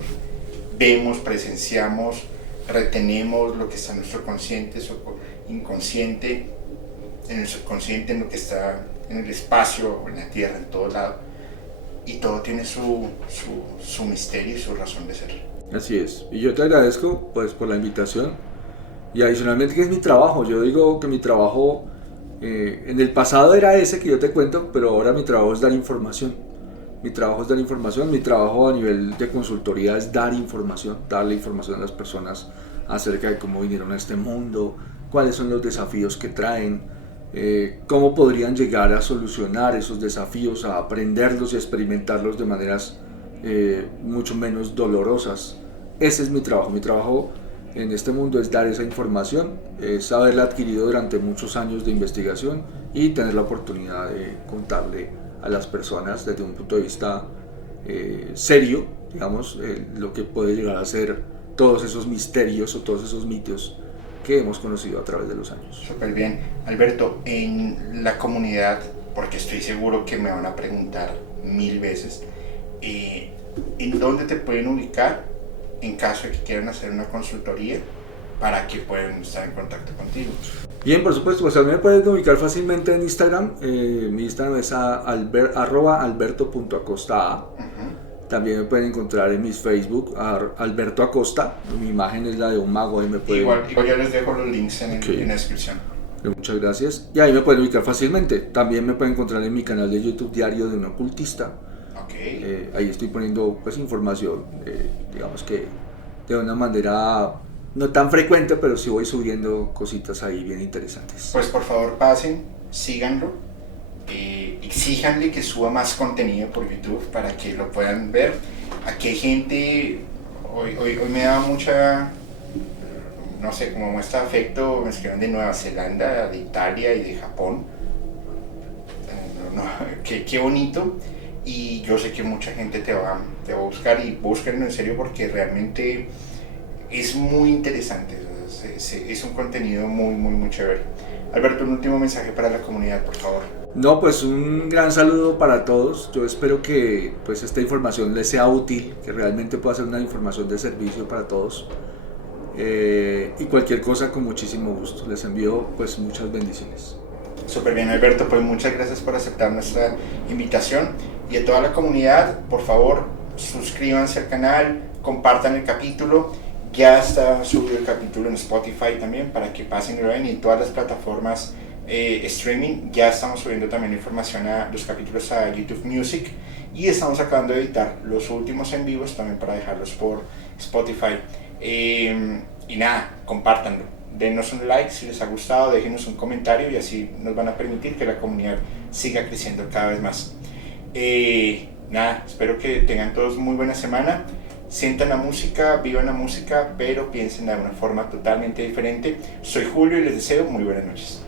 vemos, presenciamos, retenemos, lo que está en nuestro consciente, inconsciente, en el subconsciente, en lo que está en el espacio o en la tierra, en todo lado, y todo tiene su misterio y su razón de ser. Así es, y yo te agradezco pues por la invitación, y adicionalmente que es mi trabajo. Yo digo que mi trabajo en el pasado era ese que yo te cuento, pero ahora mi trabajo es dar información. Mi trabajo es dar información, mi trabajo a nivel de consultoría es dar información, darle información a las personas acerca de cómo vinieron a este mundo, cuáles son los desafíos que traen, cómo podrían llegar a solucionar esos desafíos, a aprenderlos y experimentarlos de maneras mucho menos dolorosas. Ese es mi trabajo en este mundo es dar esa información, es haberla adquirido durante muchos años de investigación y tener la oportunidad de contarle a las personas desde un punto de vista serio, digamos, lo que puede llegar a ser todos esos misterios o todos esos mitos que hemos conocido a través de los años. Súper bien. Alberto, en la comunidad, porque estoy seguro que me van a preguntar 1000 veces, ¿en dónde te pueden ubicar en caso de que quieran hacer una consultoría para que puedan estar en contacto contigo? Bien, por supuesto, pues a mí me pueden ubicar fácilmente en Instagram. Mi Instagram es @alberto.acosta. También me pueden encontrar en mis Facebook, Alberto Acosta. Mi imagen es la de un mago. Ahí me pueden... Igual yo les dejo los links en la descripción. Muchas gracias. Y ahí me pueden ubicar fácilmente. También me pueden encontrar en mi canal de YouTube, Diario de un Ocultista. Ahí estoy poniendo pues información, digamos que de una manera no tan frecuente, pero sí voy subiendo cositas ahí bien interesantes. Pues por favor pasen, síganlo, exíjanle que suba más contenido por YouTube para que lo puedan ver. Aquí hay gente, hoy me da mucha, no sé, como muestra de afecto, me escriben de Nueva Zelanda, de Italia y de Japón. Qué bonito. Y yo sé que mucha gente te va a buscar, y búsquenlo en serio porque realmente es muy interesante. Es un contenido muy chévere. Alberto, un último mensaje para la comunidad, por favor. No, pues un gran saludo para todos. Yo espero que pues esta información les sea útil, que realmente pueda ser una información de servicio para todos. Y cualquier cosa, con muchísimo gusto. Les envío pues muchas bendiciones. Súper bien, Alberto, pues muchas gracias por aceptar nuestra invitación. Y a toda la comunidad, por favor, suscríbanse al canal, compartan el capítulo. Ya está subido el capítulo en Spotify también, para que pasen y lo ven, y en todas las plataformas streaming. Ya estamos subiendo también información a los capítulos a YouTube Music, y estamos acabando de editar los últimos en vivos también para dejarlos por Spotify. Y nada, compártanlo, denos un like si les ha gustado, déjenos un comentario, y así nos van a permitir que la comunidad siga creciendo cada vez más. Nada, espero que tengan todos muy buena semana. Sientan la música, vivan la música, pero piensen de una forma totalmente diferente. Soy Julio y les deseo muy buenas noches.